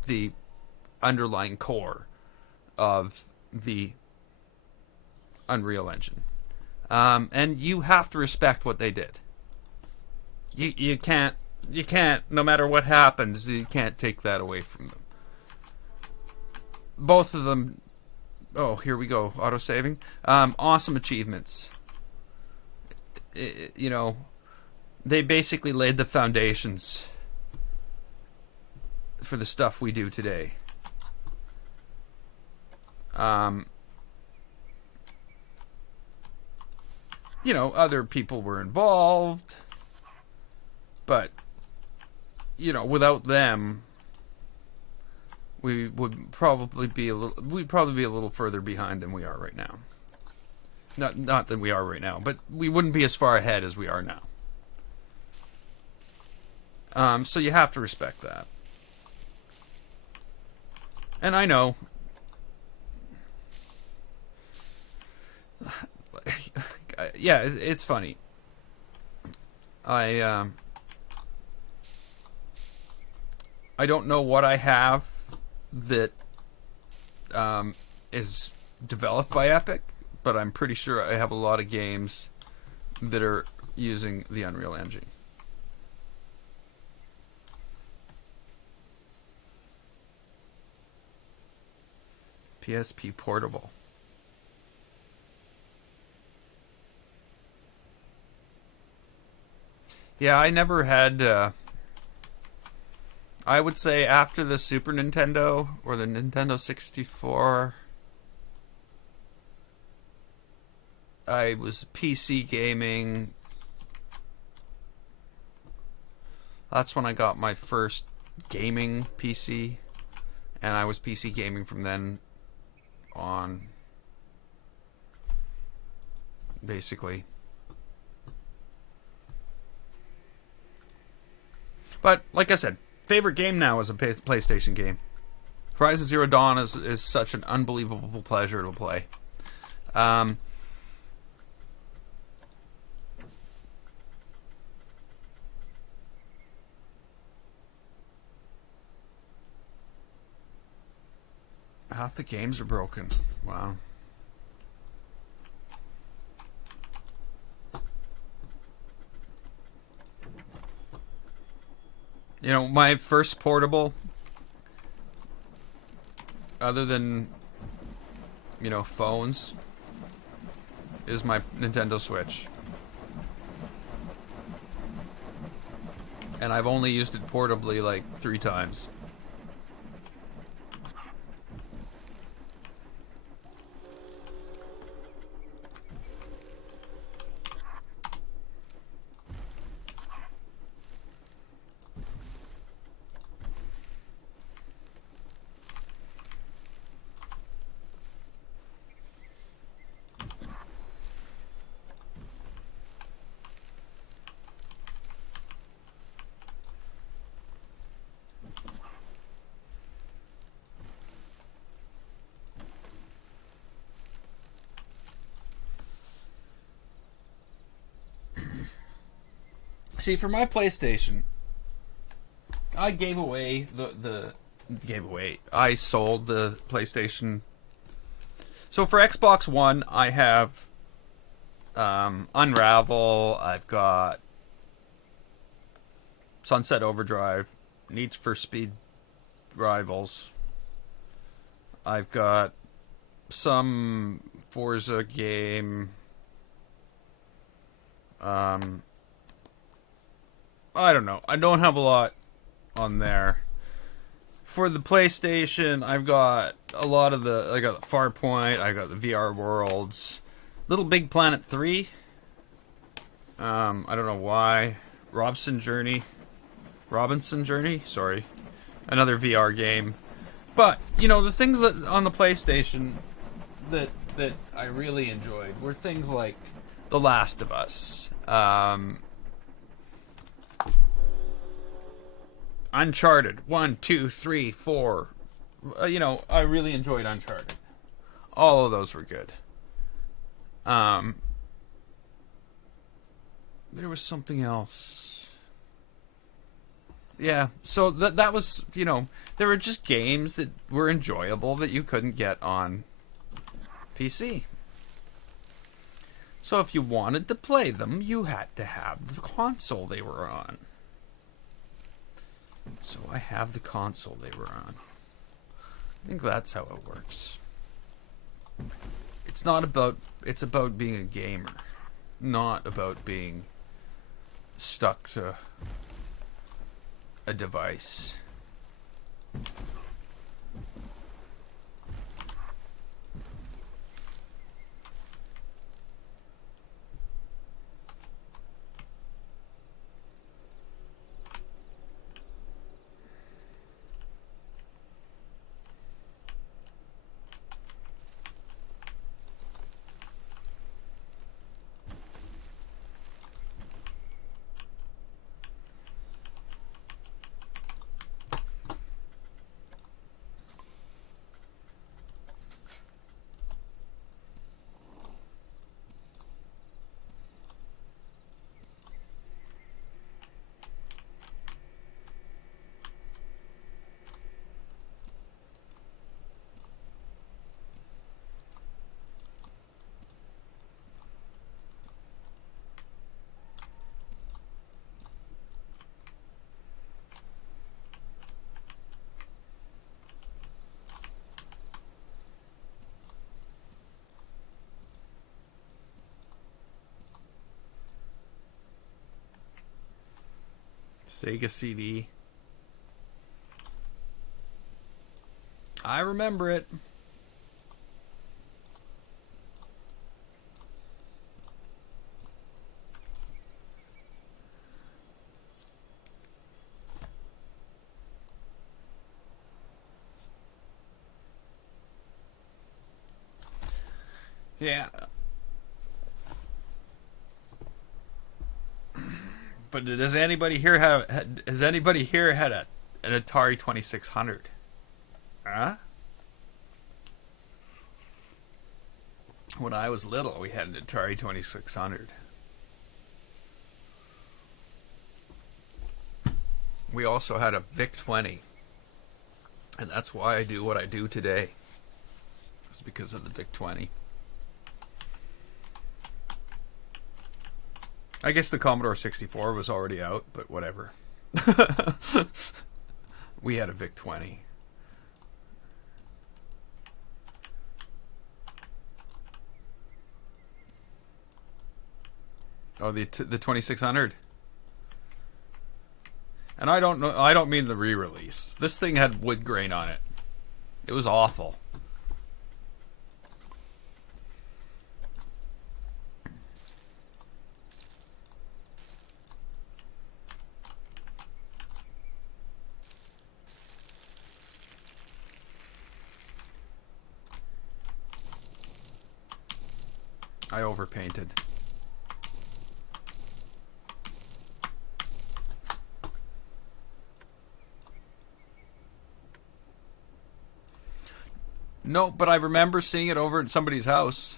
the underlying core of the Unreal Engine. And you have to respect what they did. You can't, no matter what happens, you can't take that away from them. Both of them, oh, here we go, auto-saving. Awesome achievements. You know, they basically laid the foundations for the stuff we do today. You know, other people were involved, but, you know, without them, we would probably be a little further behind than we are right now. Not than we are right now, but we wouldn't be as far ahead as we are now. So you have to respect that. And I know, yeah, it's funny. I don't know what I have that is developed by Epic, but I'm pretty sure I have a lot of games that are using the Unreal Engine. PSP Portable. Yeah, I never had... I would say after the Super Nintendo or the Nintendo 64, I was PC gaming. That's when I got my first gaming PC, and I was PC gaming from then on, basically. But like I said, favorite game now is a PlayStation game. Horizon Zero Dawn is such an unbelievable pleasure to play. Half the games are broken. Wow. You know, my first portable, other than, you know, phones, is my Nintendo Switch. And I've only used it portably like 3 times. See, for my PlayStation, I gave away I sold the PlayStation. So for Xbox One, I have Unravel. I've got Sunset Overdrive, Need for Speed Rivals. I've got some Forza game. I don't know. I don't have a lot on there. For the PlayStation, I've got a lot of I got the Farpoint, I got the VR Worlds, Little Big Planet 3. I don't know why. Robson Journey. Robinson Journey, sorry, another VR game. But you know, the things that on the PlayStation that I really enjoyed were things like The Last of Us, Uncharted 1, 2, 3, 4. You know, I really enjoyed Uncharted. All of those were good. There was something else. Yeah, so that was, you know, there were just games that were enjoyable that you couldn't get on PC. So if you wanted to play them, you had to have the console they were on. So I have the console they were on. I think that's how it works. It's about being a gamer, not about being stuck to a device. Sega CD. I remember it. Yeah. But does anybody here has anybody here had an Atari 2600? Huh? When I was little, we had an Atari 2600. We also had a VIC-20. And that's why I do what I do today. It's because of the VIC-20. I guess the Commodore 64 was already out, but whatever. We had a VIC-20. Oh, the 2600. And I don't mean the re-release. This thing had wood grain on it. It was awful. I overpainted. No, but I remember seeing it over at somebody's house.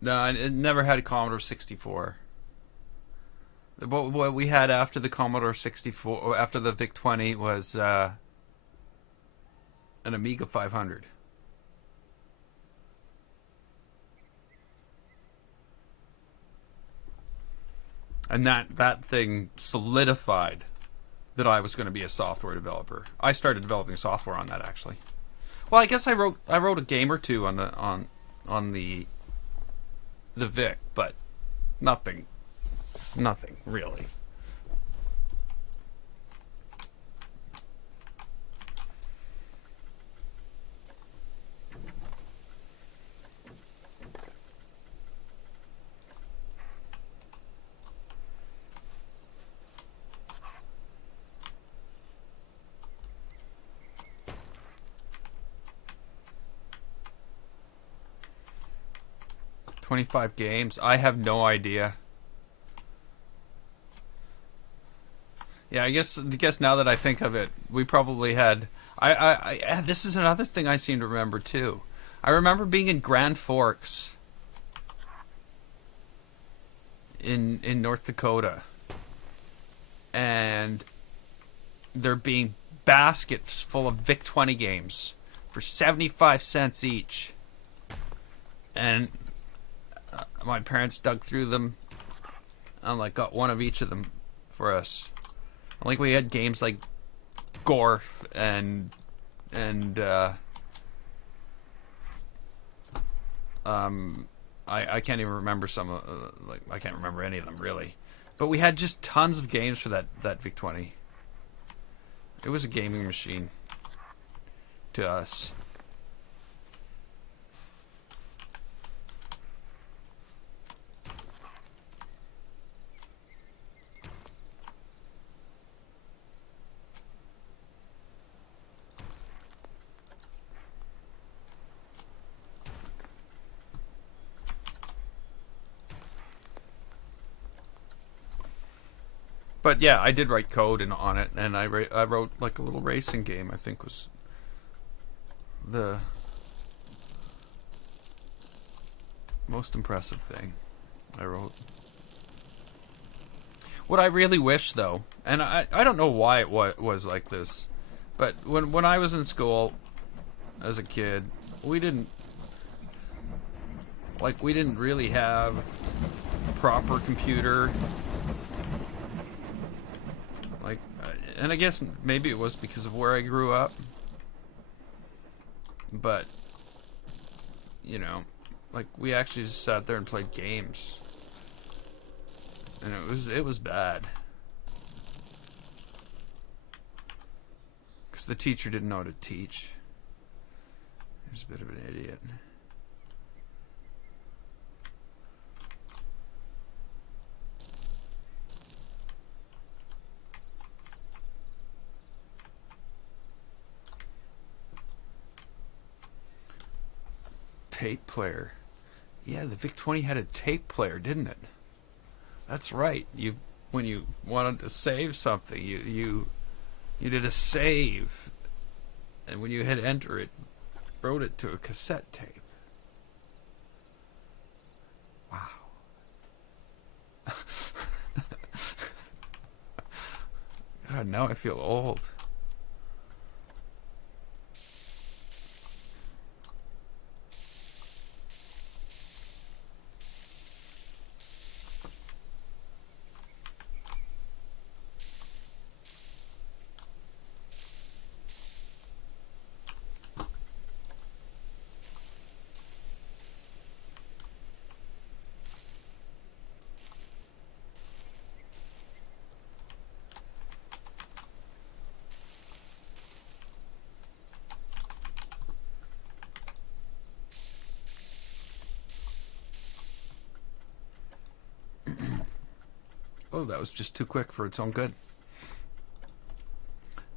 No, I never had a Commodore 64. What we had after the Commodore 64, or after the VIC-20, was an Amiga 500. And that thing solidified that I was going to be a software developer. I started developing software on that, actually. Well, I guess I wrote a game or two on on the Vic, but nothing really. $25 games. I have no idea. Yeah, I guess now that I think of it, we probably had. This is another thing I seem to remember too. I remember being in Grand Forks, in North Dakota, and there being baskets full of Vic 20 games for 75 cents each, and my parents dug through them and like got one of each of them for us. Like we had games like Gorf and I can't even remember some like I can't remember any of them really, but we had just tons of games for that Vic 20. It was a gaming machine to us. But yeah, I did write code on it, and I wrote like a little racing game. I think was the most impressive thing I wrote. What I really wish, though, and I don't know why it was like this, but when I was in school as a kid, we didn't really have a proper computer. Like, and I guess maybe it was because of where I grew up, but you know, like we actually just sat there and played games, and it was bad because the teacher didn't know how to teach. He was a bit of an idiot. Tape player. Yeah, the Vic 20 had a tape player, didn't it? That's right. When you wanted to save something, you did a save, and when you hit enter, it wrote it to a cassette tape. Wow. God, now I feel old. Oh, that was just too quick for its own good.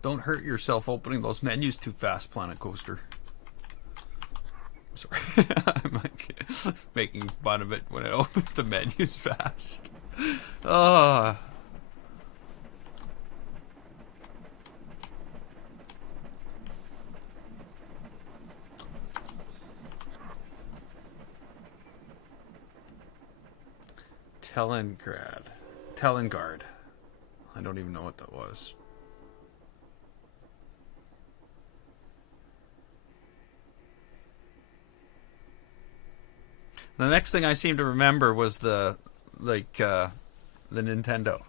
Don't hurt yourself opening those menus too fast, Planet Coaster. Sorry. I'm like making fun of it when it opens the menus fast. Ah. Telengard. I don't even know what that was. The next thing I seem to remember was the Nintendo.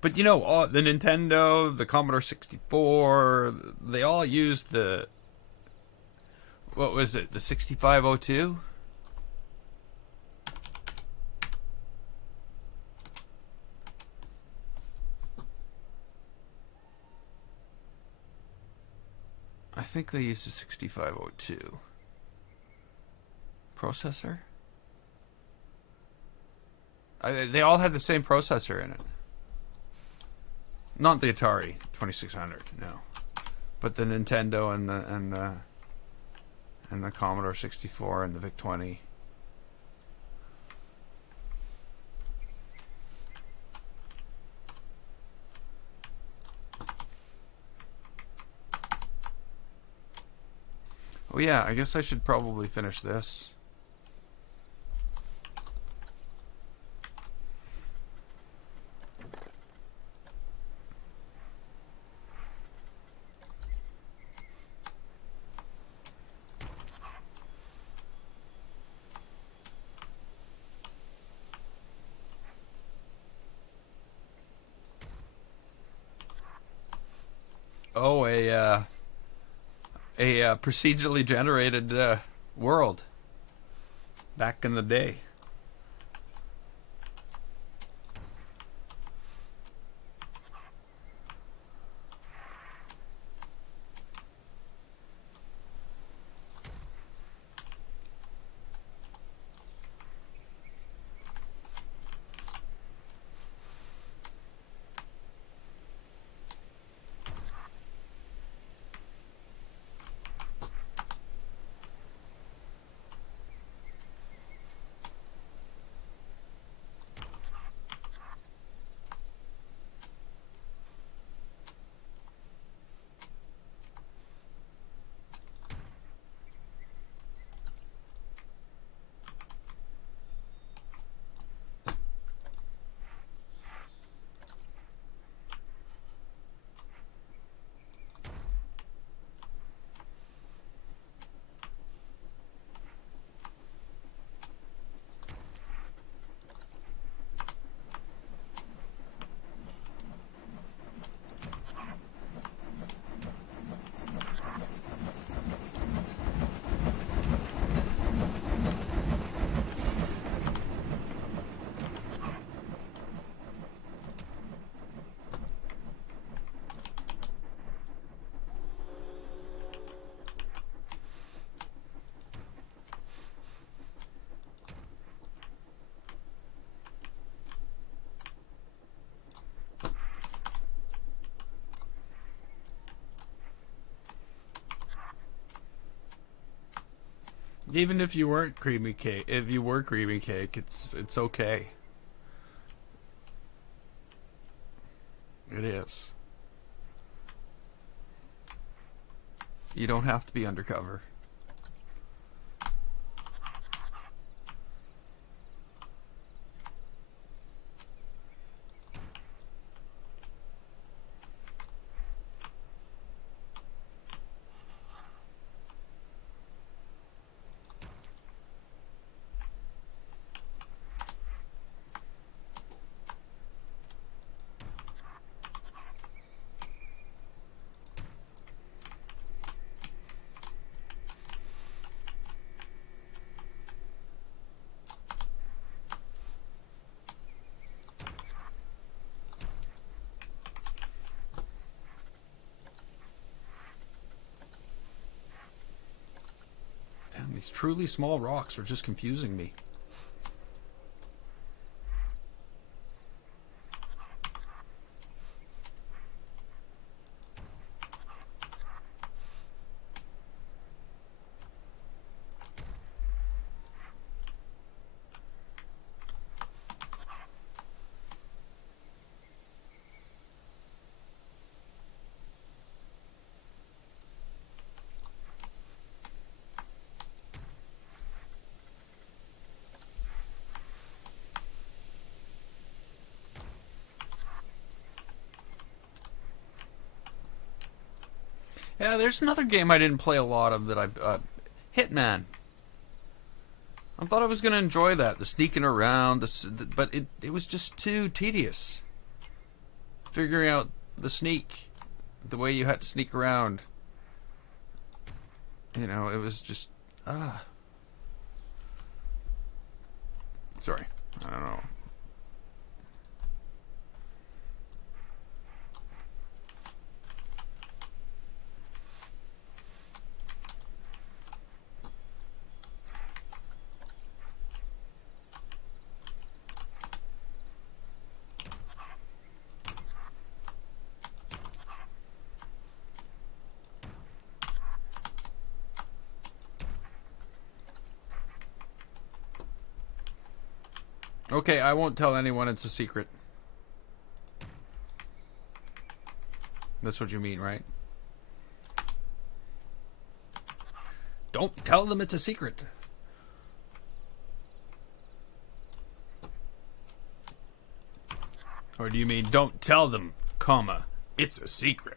But you know, all, the Nintendo, the Commodore 64, they all used the What was it? The 6502? I think they used a 6502 processor. They all had the same processor in it. Not the Atari 2600, no, but the Nintendo and the Commodore 64 and the VIC 20. Oh yeah, I guess I should probably finish this. Oh, a procedurally generated world back in the day. Even if you weren't creamy cake, if you were creamy cake, it's okay. It is. You don't have to be undercover. Damn, these truly small rocks are just confusing me. Yeah, there's another game I didn't play a lot of that Hitman. I thought I was going to enjoy that, the sneaking around, but it was just too tedious. Figuring out the sneak, the way you had to sneak around. You know, it was just, sorry, I don't know. Okay, I won't tell anyone it's a secret. That's what you mean, right? Don't tell them it's a secret. Or do you mean don't tell them, comma, it's a secret?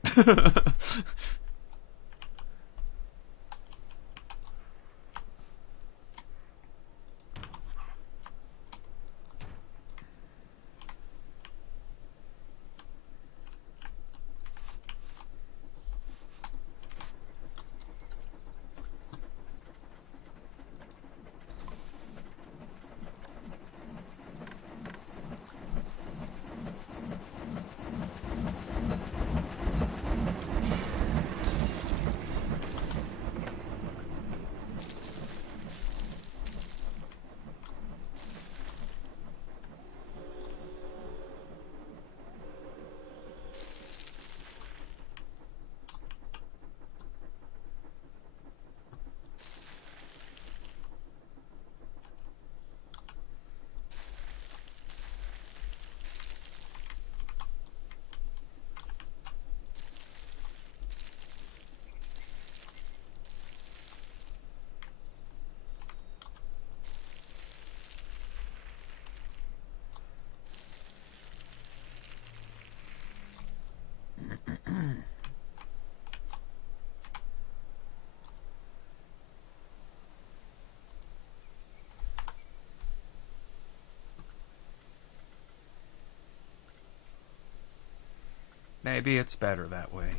Maybe it's better that way.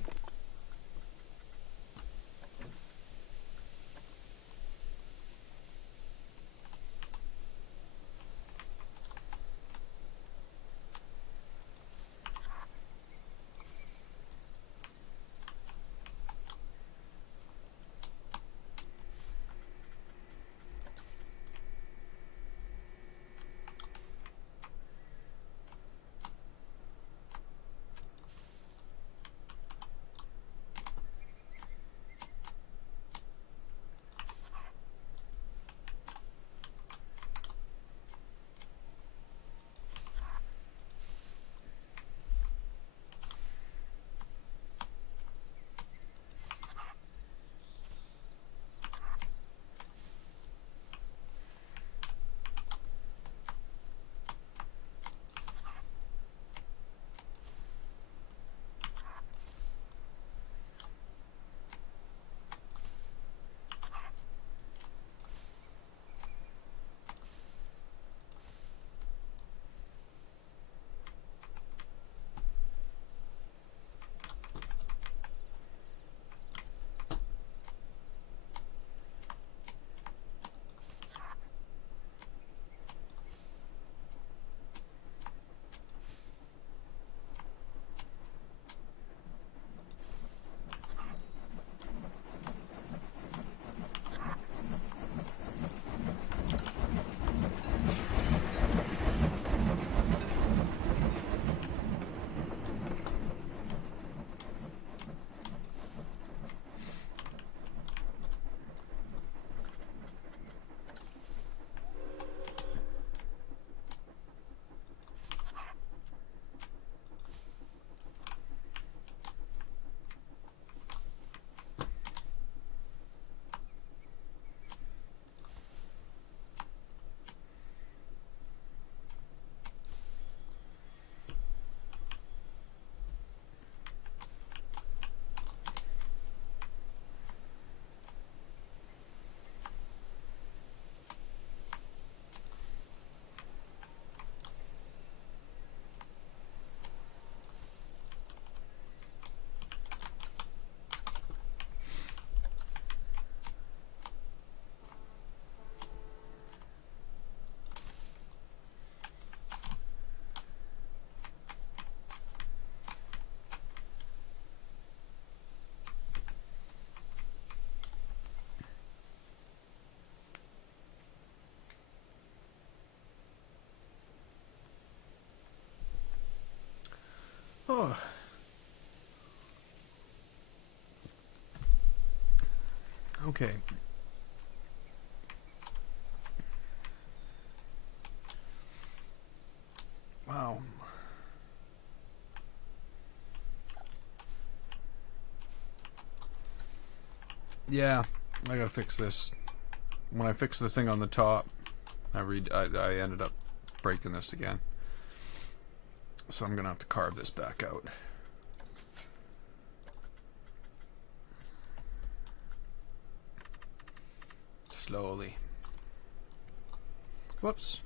Okay. Wow. Yeah, I gotta fix this. When I fixed the thing on the top, I ended up breaking this again. So I'm gonna have to carve this back out. Slowly. Whoops.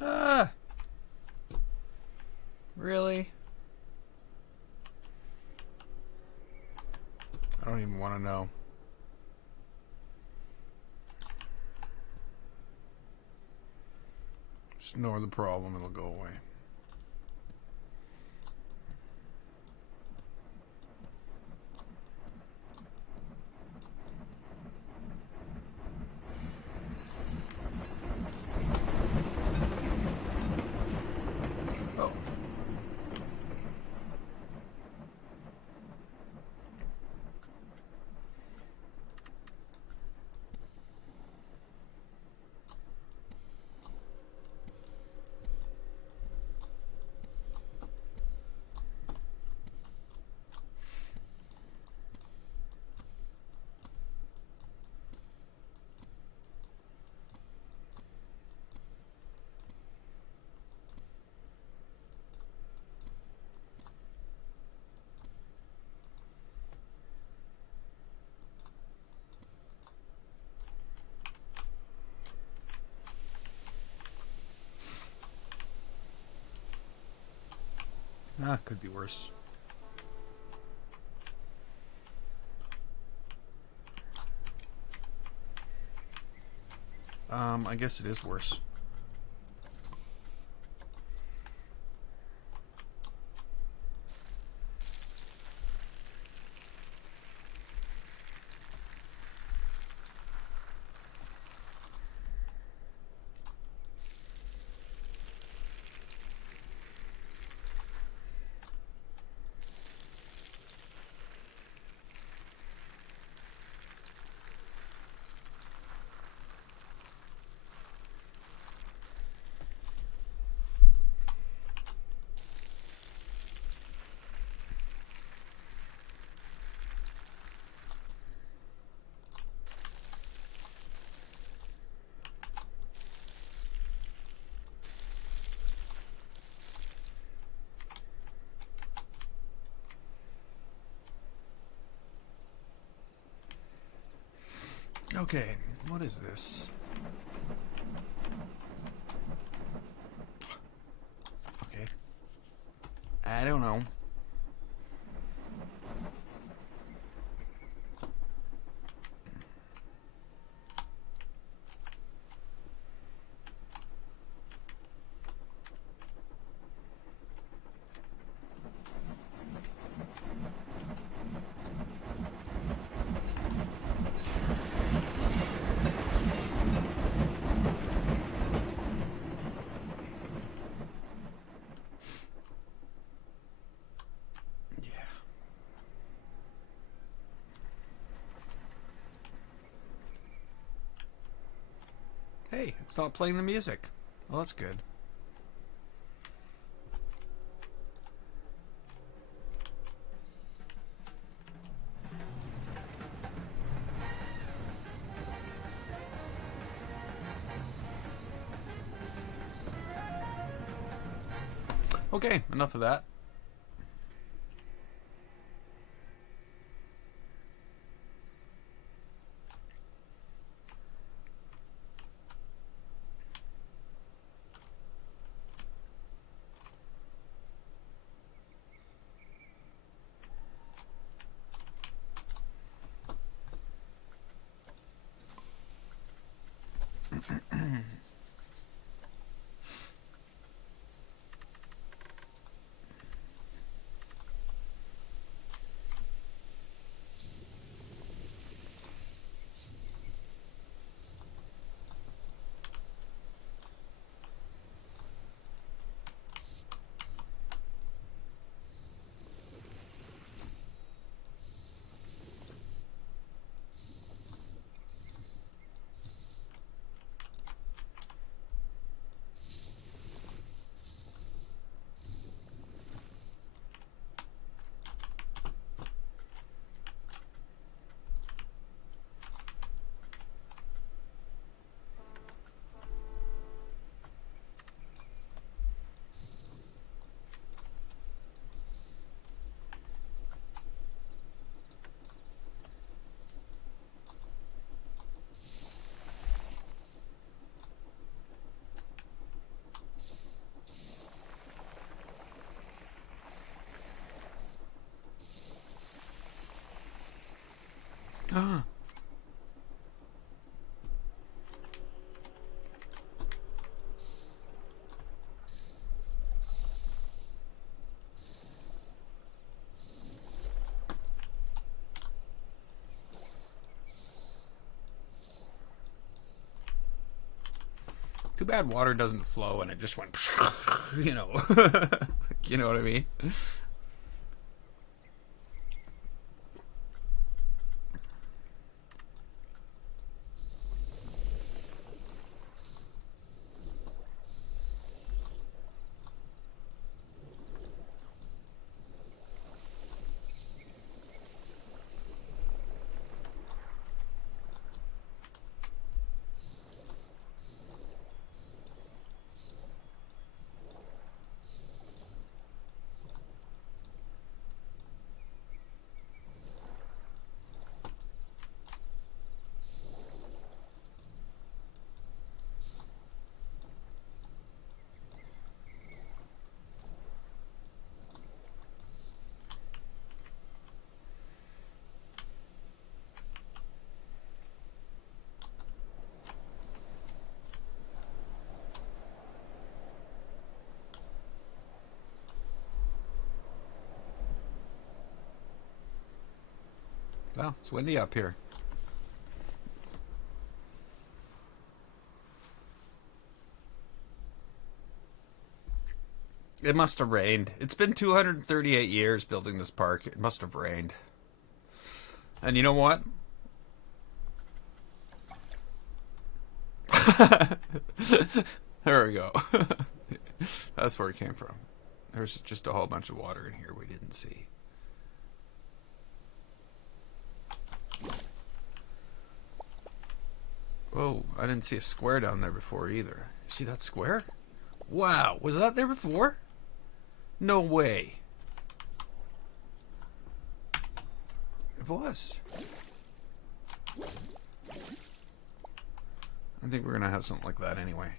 Ah! Really? I don't even want to know. Just ignore the problem, it'll go away. Oh. Ah, could be worse. I guess it is worse. Okay, what is this? Okay. I don't know. Yeah. Hey, it's not playing the music. Well, that's good. Okay, enough of that. Ah. Too bad water doesn't flow and it just went, you know. You know what I mean? Well, it's windy up here. It must have rained. It's been 238 years building this park. It must have rained. And you know what? There we go. That's where it came from. There's just a whole bunch of water in here we didn't see. Whoa, I didn't see a square down there before either. You see that square? Wow, was that there before? No way. It was. I think we're gonna have something like that anyway.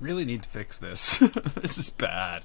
Really need to fix this. This is bad.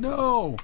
No!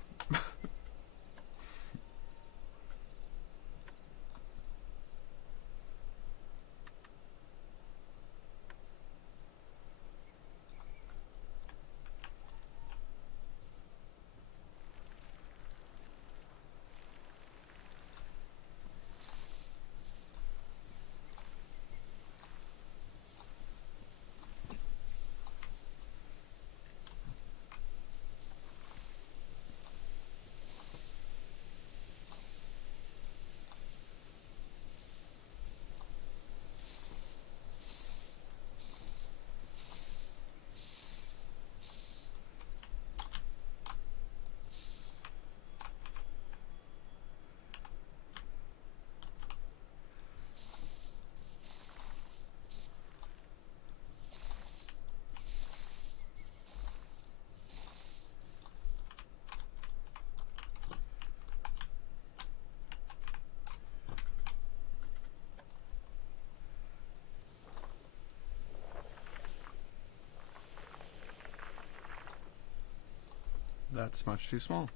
That's much too small.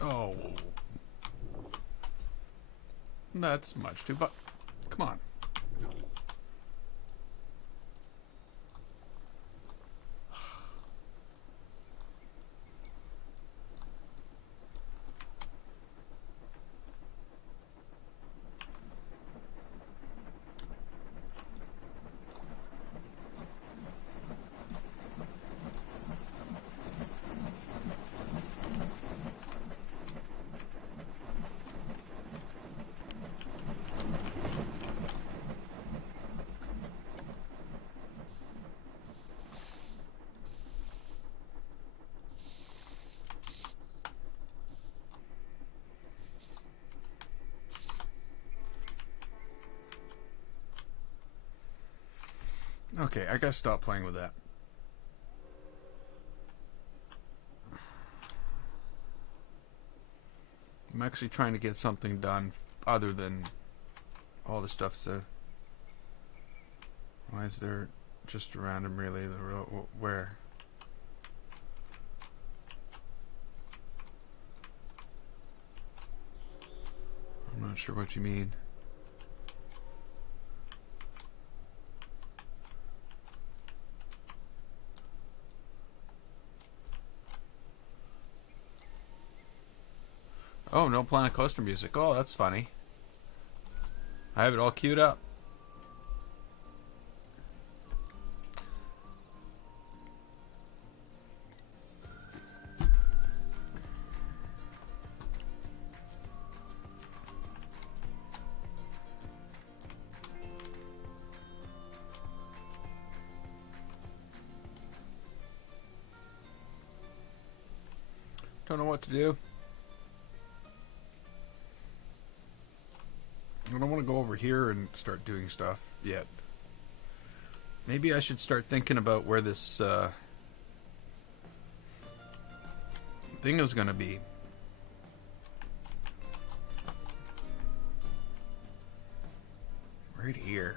Oh. That's much too come on. Okay, I gotta stop playing with that. I'm actually trying to get something done other than all the stuff. So, why is there just a random relay? Where? I'm not sure what you mean. Oh, no Planet Coaster music. Oh, that's funny. I have it all queued up. Don't know what to do. I don't want to go over here and start doing stuff yet. Maybe I should start thinking about where this thing is going to be. Right here.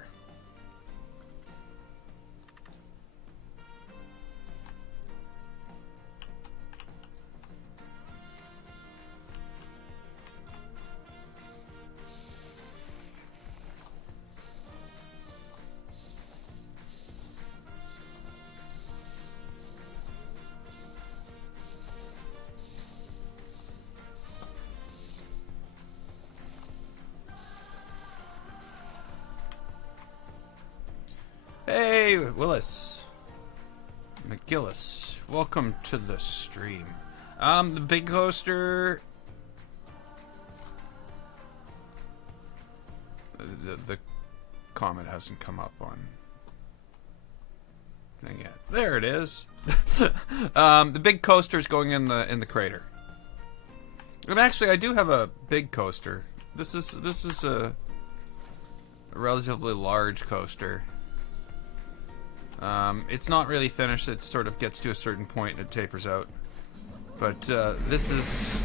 Hey, Willis. McGillis. Welcome to the stream. The big coaster... The comment hasn't come up on thing yet. There it is. The big coaster is going in the crater. And actually, I do have a big coaster. This is a relatively large coaster. It's not really finished. It sort of gets to a certain point and it tapers out. But this is...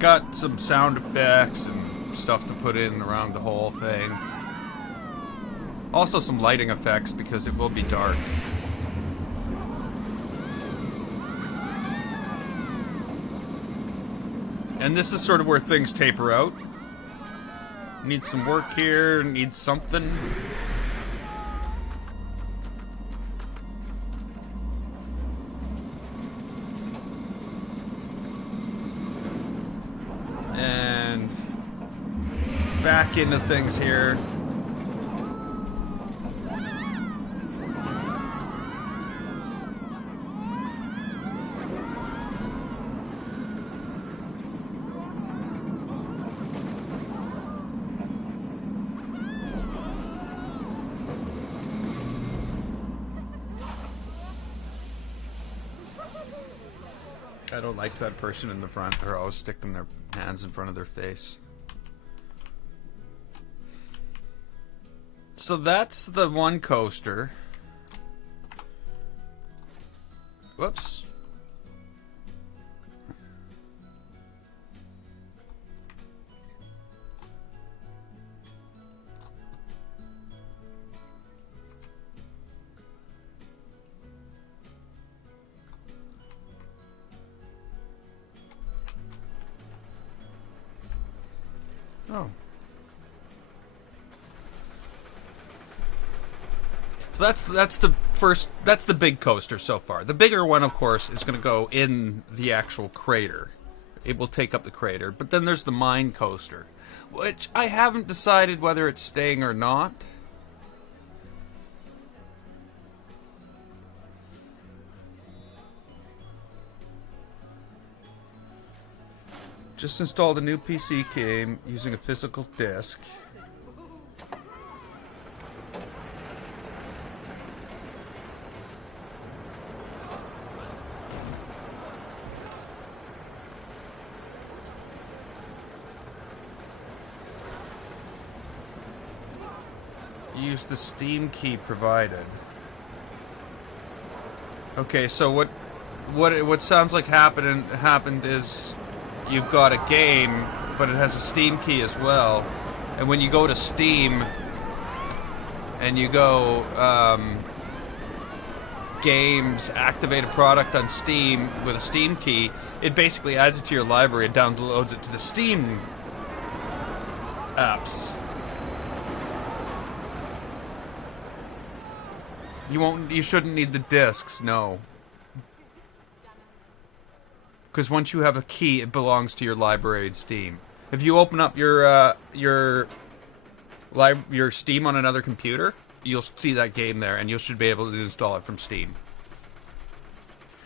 got some sound effects and stuff to put in around the whole thing. Also some lighting effects because it will be dark. And this is sort of where things taper out. Need some work here, need something. And back into things here. I don't like that person in the front. They're always sticking their hands in front of their face. So that's the one coaster. Whoops. Oh. So that's the big coaster so far. The bigger one, of course, is going to go in the actual crater. It will take up the crater. But then there's the mine coaster, which I haven't decided whether it's staying or not. Just installed a new PC game using a physical disc. Use the Steam key provided. Okay, so what sounds like happened is you've got a game, but it has a Steam key as well. And when you go to Steam and you go games, activate a product on Steam with a Steam key, it basically adds it to your library and downloads it to the Steam apps. You shouldn't need the discs, no. Because once you have a key, it belongs to your library in Steam. If you open up your Steam on another computer, you'll see that game there, and you should be able to install it from Steam.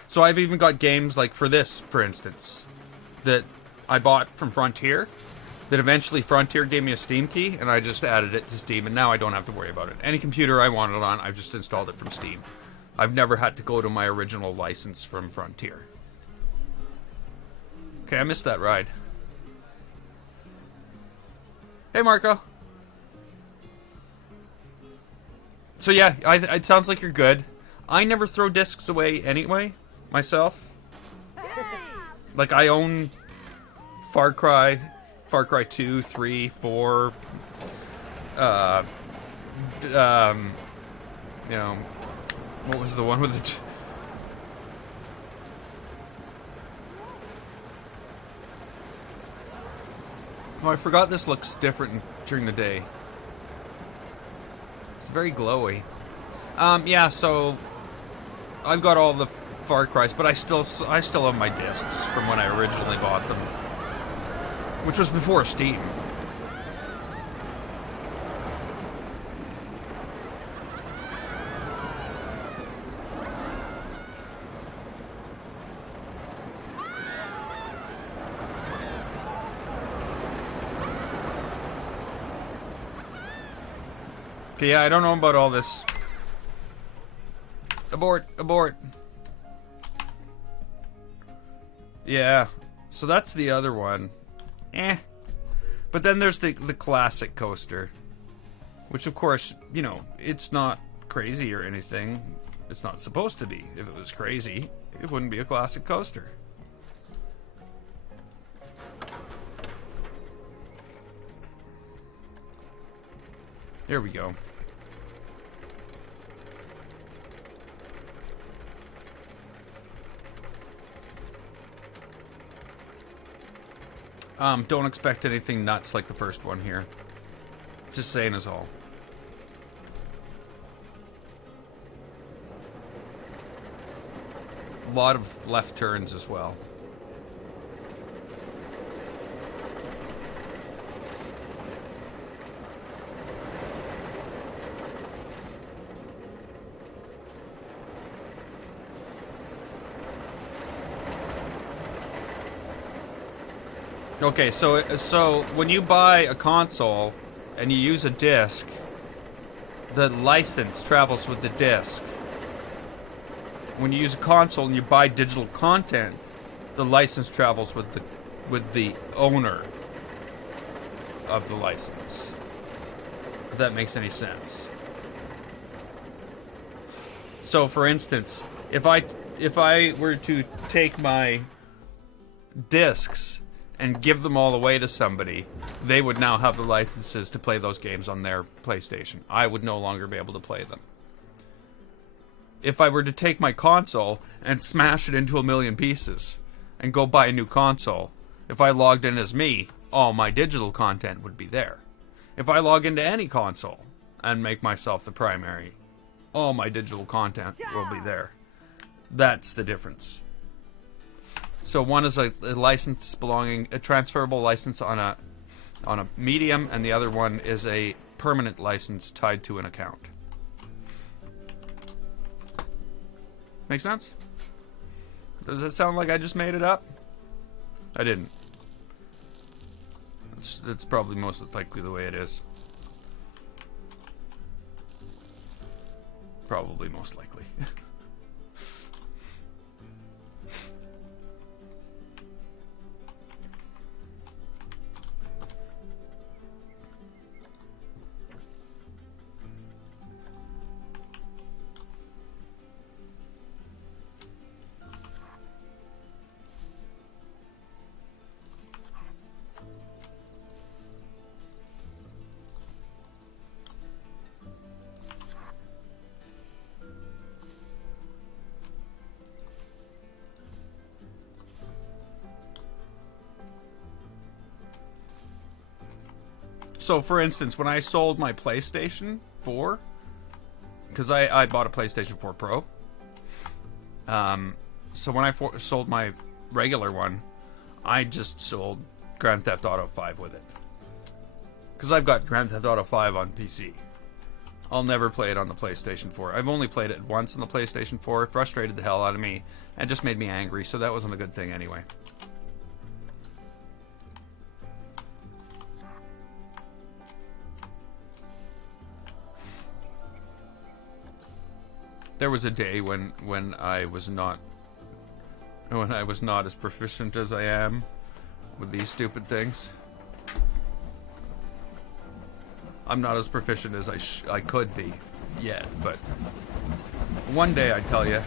So I've even got games like for this, for instance, that I bought from Frontier, that eventually Frontier gave me a Steam key, and I just added it to Steam, and now I don't have to worry about it. Any computer I want it on, I've just installed it from Steam. I've never had to go to my original license from Frontier. Okay, I missed that ride. Hey, Marco. So yeah, it sounds like you're good. I never throw discs away anyway, myself. Like, I own Far Cry 2, 3, 4, you know, what was the one with the... Oh, I forgot this looks different during the day. It's very glowy. Yeah, so I've got all the Far Cry's, but I still own my discs from when I originally bought them, which was before Steam. Okay, yeah, I don't know about all this. Abort, abort. Yeah, so that's the other one. But then there's the classic coaster, which of course, you know, it's not crazy or anything. It's not supposed to be. If it was crazy, it wouldn't be a classic coaster. Here we go. Don't expect anything nuts like the first one here. Just saying is all. A lot of left turns as well. Okay, so when you buy a console and you use a disc, the license travels with the disc. When you use a console and you buy digital content, the license travels with the owner of the license. If that makes any sense. So, for instance, if I were to take my discs and give them all away to somebody, they would now have the licenses to play those games on their PlayStation. I would no longer be able to play them. If I were to take my console and smash it into a million pieces and go buy a new console, if I logged in as me, all my digital content would be there. If I log into any console and make myself the primary, all my digital content will be there. That's the difference. So one is a license belonging, a transferable license on a medium, and the other one is a permanent license tied to an account. Make sense? Does it sound like I just made it up? I didn't. It's probably most likely the way it is. Probably most likely. So, for instance, when I sold my PlayStation 4, because I bought a PlayStation 4 Pro, so when I sold my regular one, I just sold Grand Theft Auto 5 with it. Because I've got Grand Theft Auto 5 on PC. I'll never play it on the PlayStation 4. I've only played it once on the PlayStation 4. It frustrated the hell out of me and just made me angry, so that wasn't a good thing anyway. There was a day when I was not as proficient as I am with these stupid things. I'm not as proficient as I could be yet, but one day I tell you.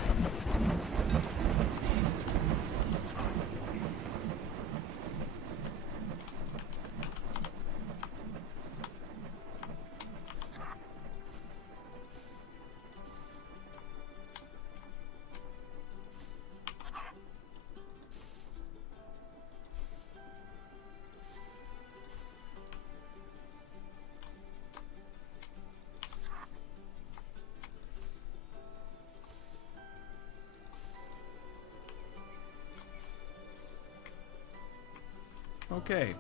Okay.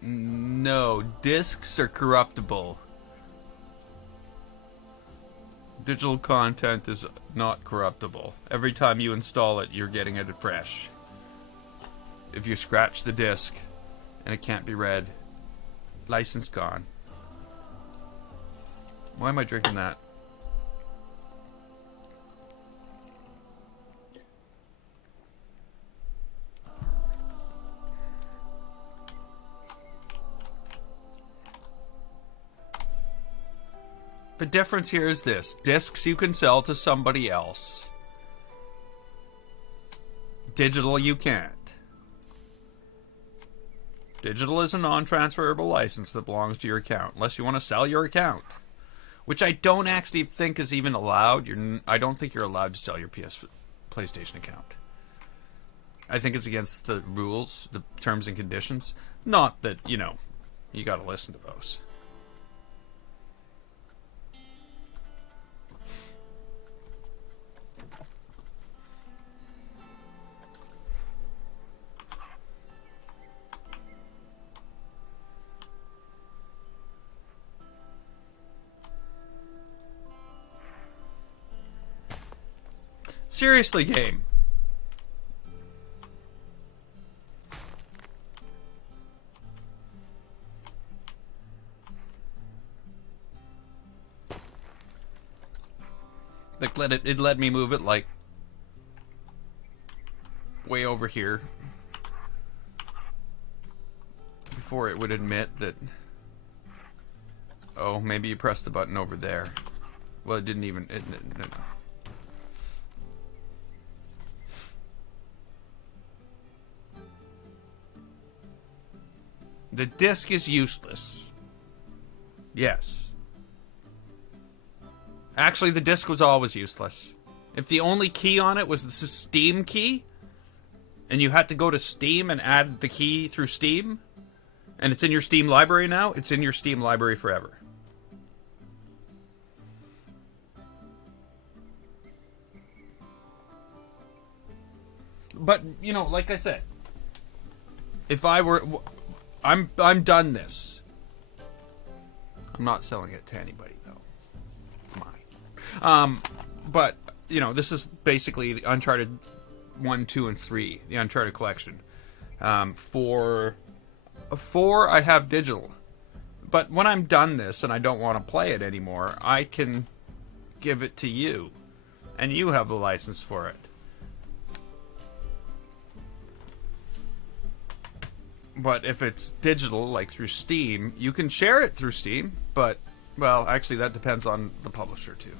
No, discs are corruptible. Digital content is not corruptible. Every time you install it, you're getting it fresh. If you scratch the disc and it can't be read, license gone. Why am I drinking that? The difference here is this. Discs you can sell to somebody else. Digital you can't. Digital is a non-transferable license that belongs to your account, unless you want to sell your account. Which I don't actually think is even allowed. I don't think you're allowed to sell your PlayStation account. I think it's against the rules, the terms and conditions. Not that, you know, you gotta listen to those. Seriously, game. Like, it let me move it, like, way over here. Before it would admit that... Oh, maybe you pressed the button over there. Well, it didn't even... no. The disc is useless. Yes. Actually, the disc was always useless. If the only key on it was the Steam key, and you had to go to Steam and add the key through Steam, and it's in your Steam library now, it's in your Steam library forever. But, you know, like I said, if I were... I'm done this. I'm not selling it to anybody, though. Mine. But, you know, this is basically the Uncharted 1, 2, and 3. The Uncharted collection. For 4, I have digital. But when I'm done this and I don't want to play it anymore, I can give it to you. And you have the license for it. But if it's digital, like through Steam, you can share it through Steam. But, well, actually that depends on the publisher, too.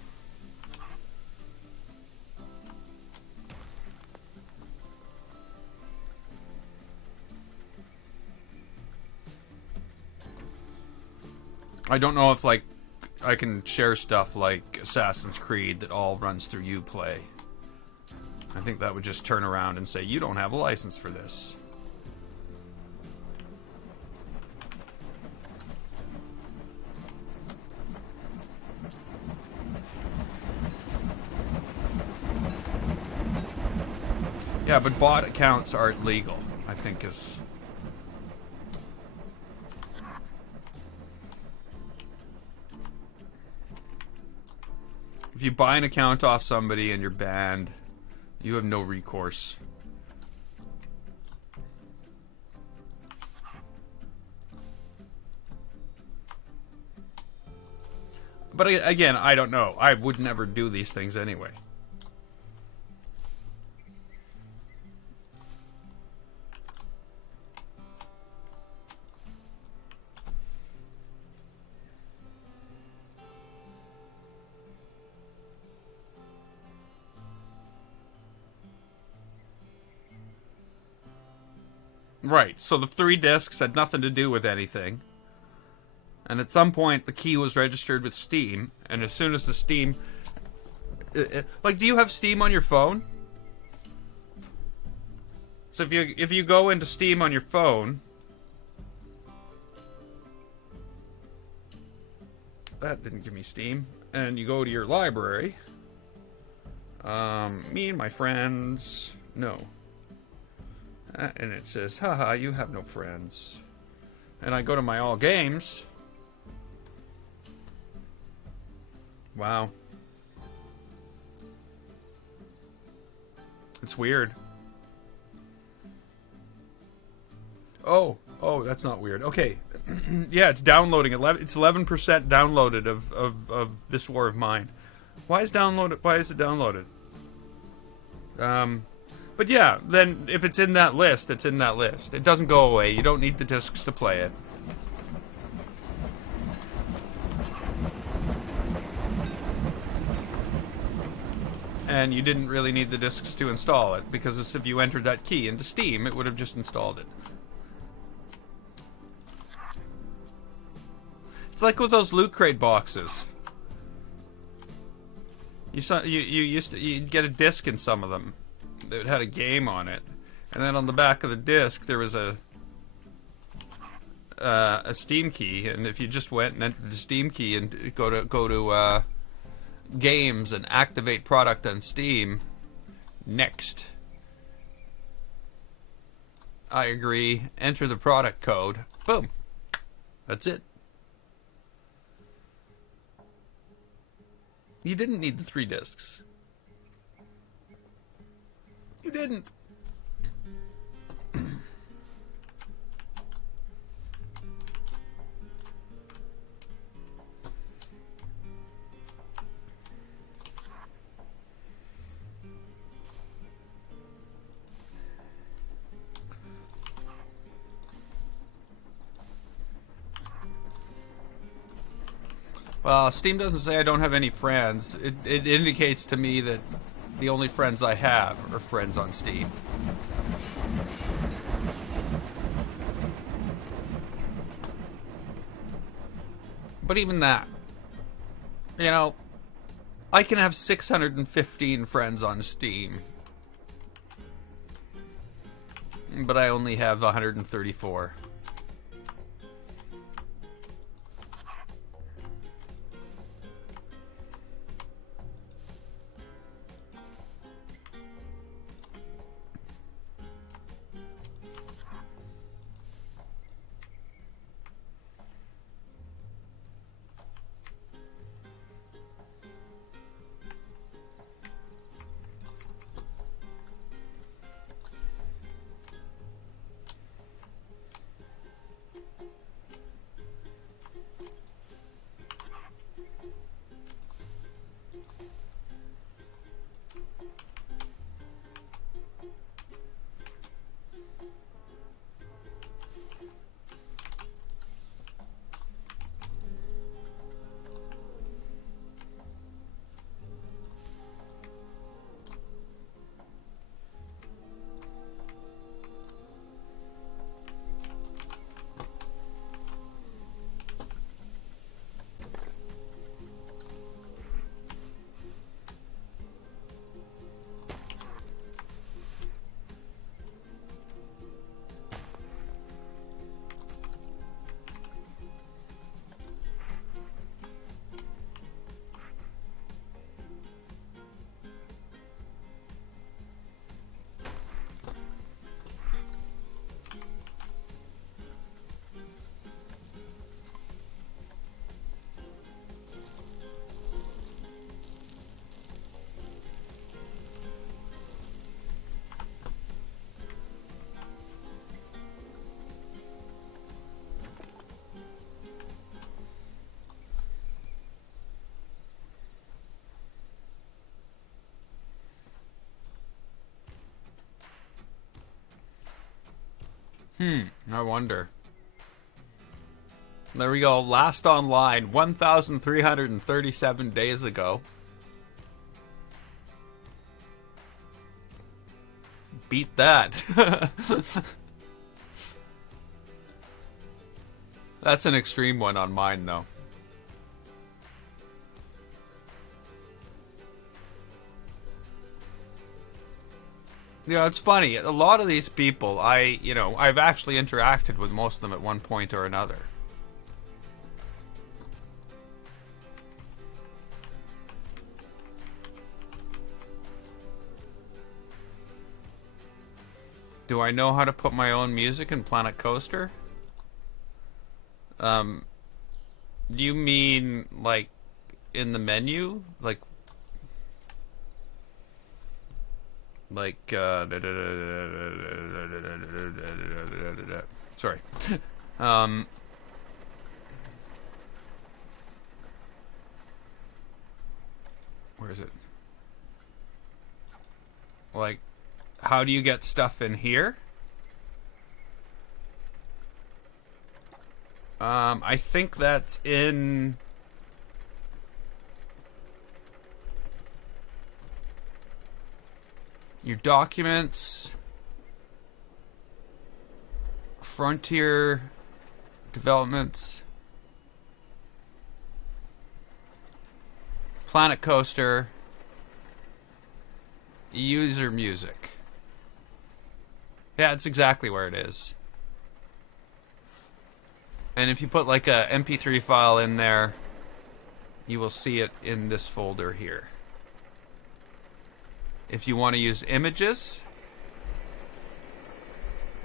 I don't know if, like, I can share stuff like Assassin's Creed that all runs through Uplay. I think that would just turn around and say, you don't have a license for this. Yeah, but bot accounts aren't legal, I think is... If you buy an account off somebody and you're banned, you have no recourse. But again, I don't know. I would never do these things anyway. Right, so the 3 discs had nothing to do with anything. And at some point, the key was registered with Steam. And as soon as the Steam... like, do you have Steam on your phone? So if you go into Steam on your phone... That didn't give me Steam. And you go to your library. Me and my friends... No. And it says, haha, you have no friends. And I go to my all games. Wow. It's weird. Oh, that's not weird. Okay. Yeah, it's downloading. It's 11% downloaded of This War of Mine. Why is it downloaded? But yeah, then if it's in that list, it's in that list. It doesn't go away. You don't need the discs to play it. and you didn't really need the discs to install it, because if you entered that key into Steam, it would have just installed it. It's like with those Loot Crate boxes. You'd get a disc in some of them that had a game on it, and then on the back of the disc there was a Steam key, and if you just went and entered the Steam key and go to games and activate product on Steam, next, I agree, enter the product code, boom, that's it. You didn't need the 3 discs. You didn't. Well, Steam doesn't say I don't have any friends. It indicates to me that the only friends I have are friends on Steam. But even that, you know, I can have 615 friends on Steam, but I only have 134. I wonder. There we go. Last online, 1,337 days ago. Beat that. That's an extreme one on mine, though. You know, it's funny. A lot of these people, I've actually interacted with most of them at one point or another. Do I know how to put my own music in Planet Coaster? Do you mean, like, in the menu? Sorry. Where is it? Like, how do you get stuff in here? I think that's in... your documents, Frontier Developments, Planet Coaster, User Music. Yeah, it's exactly where it is. And if you put like a MP3 file in there, you will see it in this folder here. If you want to use images,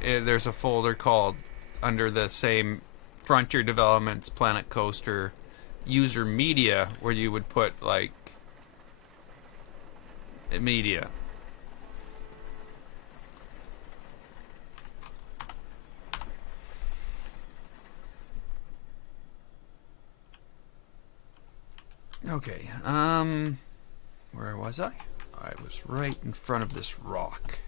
there's a folder called, under the same Frontier Developments, Planet Coaster, User Media, where you would put like media. Okay, where was I? I was right in front of this rock.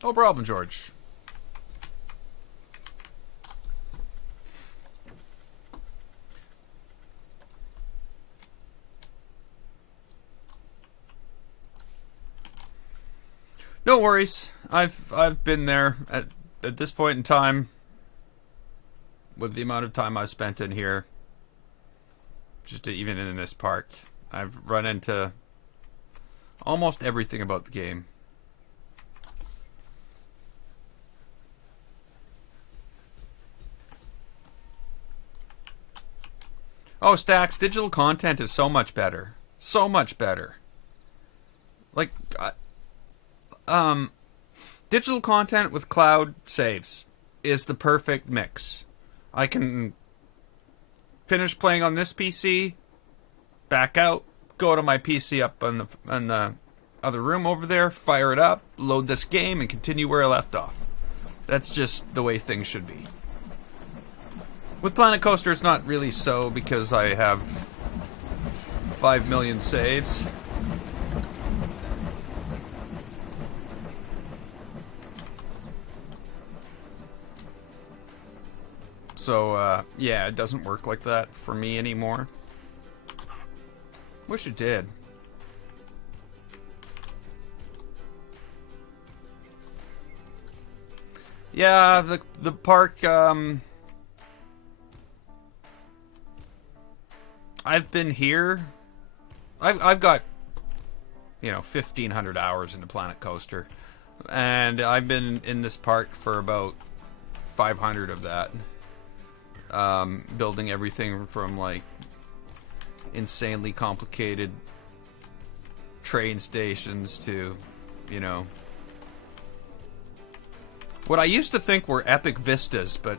No problem, George. No worries. I've been there at this point in time. With the amount of time I've spent in here, just even in this park, I've run into almost everything about the game. Oh, Stacks, digital content is so much better. So much better. Like, digital content with cloud saves is the perfect mix. I can finish playing on this PC, back out, go to my PC up on the other room over there, fire it up, load this game, and continue where I left off. That's just the way things should be. With Planet Coaster, it's not really so, because I have 5 million saves. So, yeah, it doesn't work like that for me anymore. Wish it did. Yeah, the park, I've been here. I've got, 1,500 hours into Planet Coaster. And I've been in this park for about 500 of that. Building everything from, like, insanely complicated train stations to, what I used to think were epic vistas, but,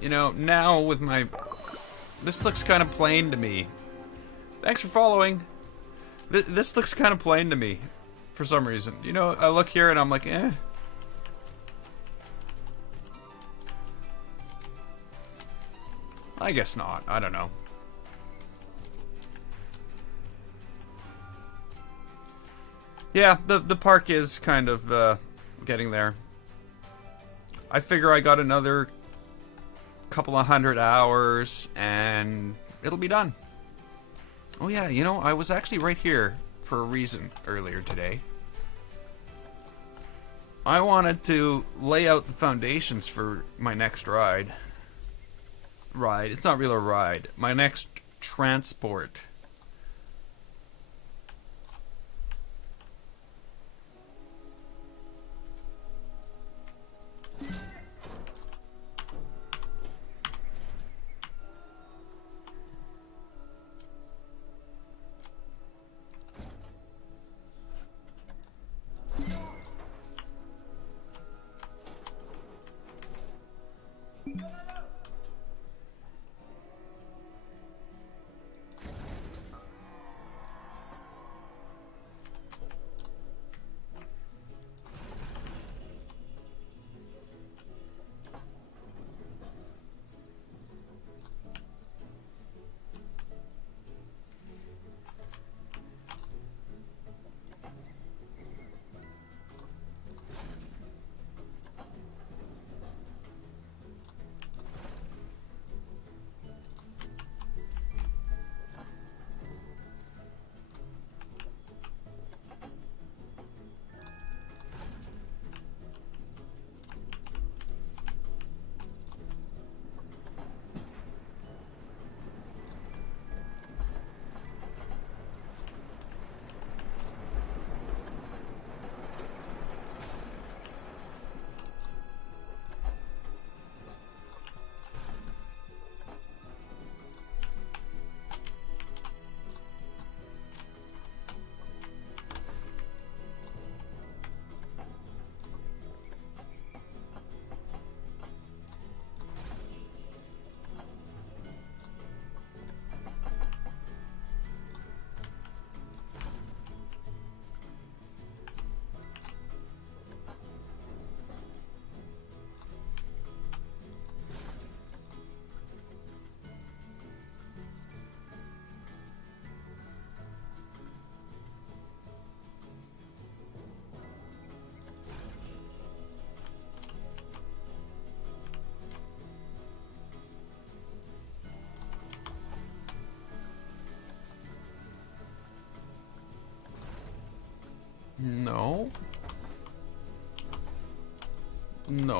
now with my... This looks kind of plain to me. Thanks for following. This looks kind of plain to me, for some reason. I look here and I'm like, eh. I guess not. I don't know. Yeah, the park is kind of getting there. I figure I got another couple of 100 hours and it'll be done. Oh yeah, I was actually right here for a reason earlier today. I wanted to lay out the foundations for my next ride. It's not really a ride. My next transport.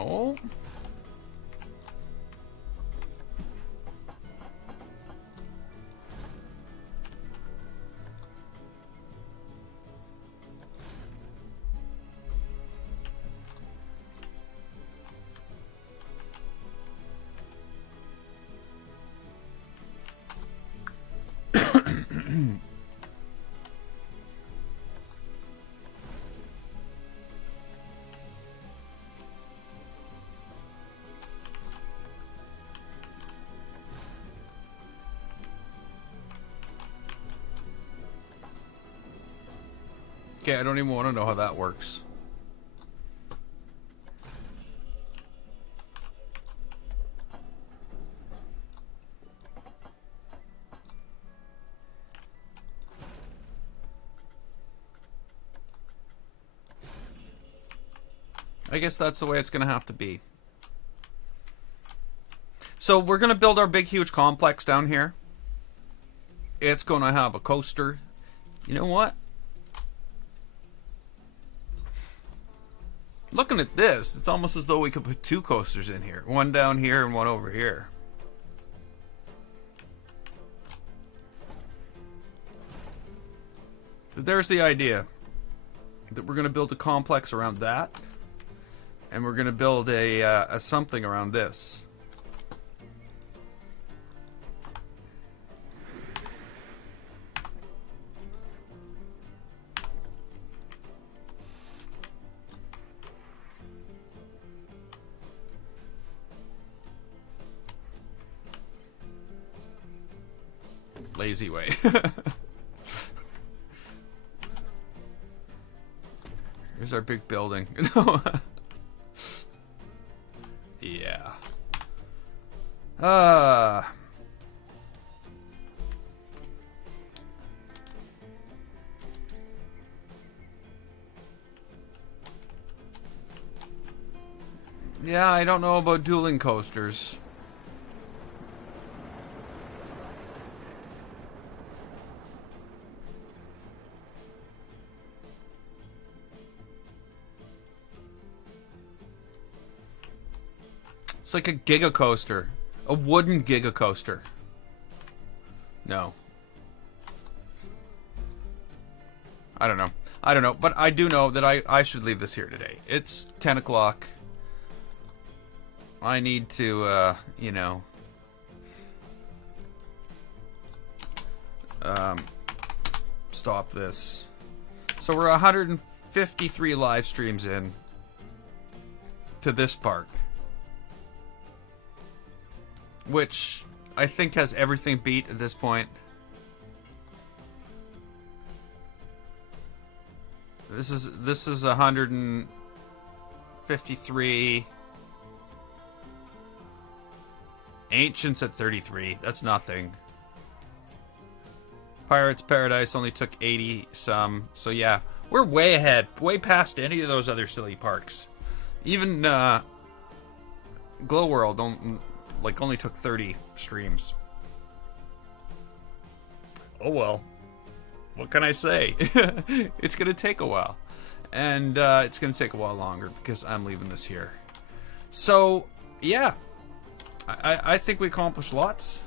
No. Okay, I don't even want to know how that works. I guess that's the way it's going to have to be. So we're going to build our big, huge complex down here. It's going to have a coaster. You know what? Looking at this, it's almost as though we could put two coasters in here. One down here and one over here. But there's the idea. That we're going to build a complex around that. And we're going to build a something around this. Lazy way. Here's our big building. Yeah. Yeah, I don't know about dueling coasters. It's like a Giga Coaster. A wooden Giga Coaster. No. I don't know. I don't know. But I do know that I should leave this here today. It's 10 o'clock. I need to, you know... stop this. So we're 153 live streams in to this park. Which I think has everything beat at this point. This is 153. Ancients at 33. That's nothing. Pirates Paradise only took 80 some. So yeah, we're way ahead, way past any of those other silly parks. Even Glow World only took 30 streams. Oh well. What can I say? It's gonna take a while. And it's gonna take a while longer because I'm leaving this here. So, yeah. I think we accomplished lots.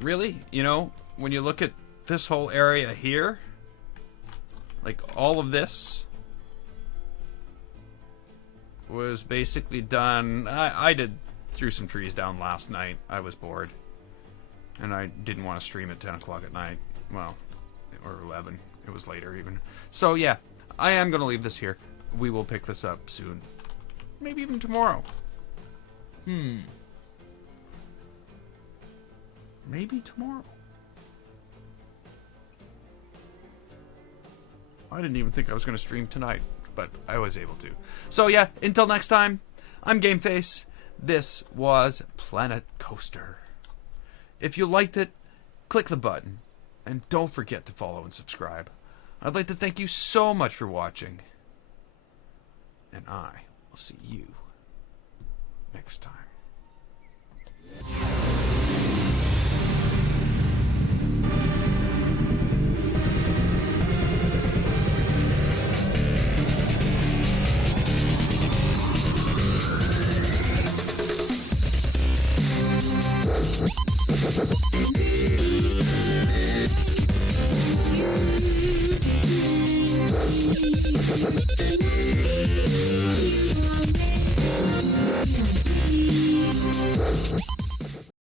Really? You know, when you look at this whole area here, like all of this was basically done. I threw some trees down last night. I was bored. And I didn't want to stream at 10 o'clock at night. Well, or 11. It was later even. So yeah, I am going to leave this here. We will pick this up soon. Maybe even tomorrow. Maybe tomorrow. I didn't even think I was going to stream tonight, but I was able to. So yeah, until next time, I'm GameFace. This was Planet Coaster. If you liked it, click the button. And don't forget to follow and subscribe. I'd like to thank you so much for watching. And I will see you next time.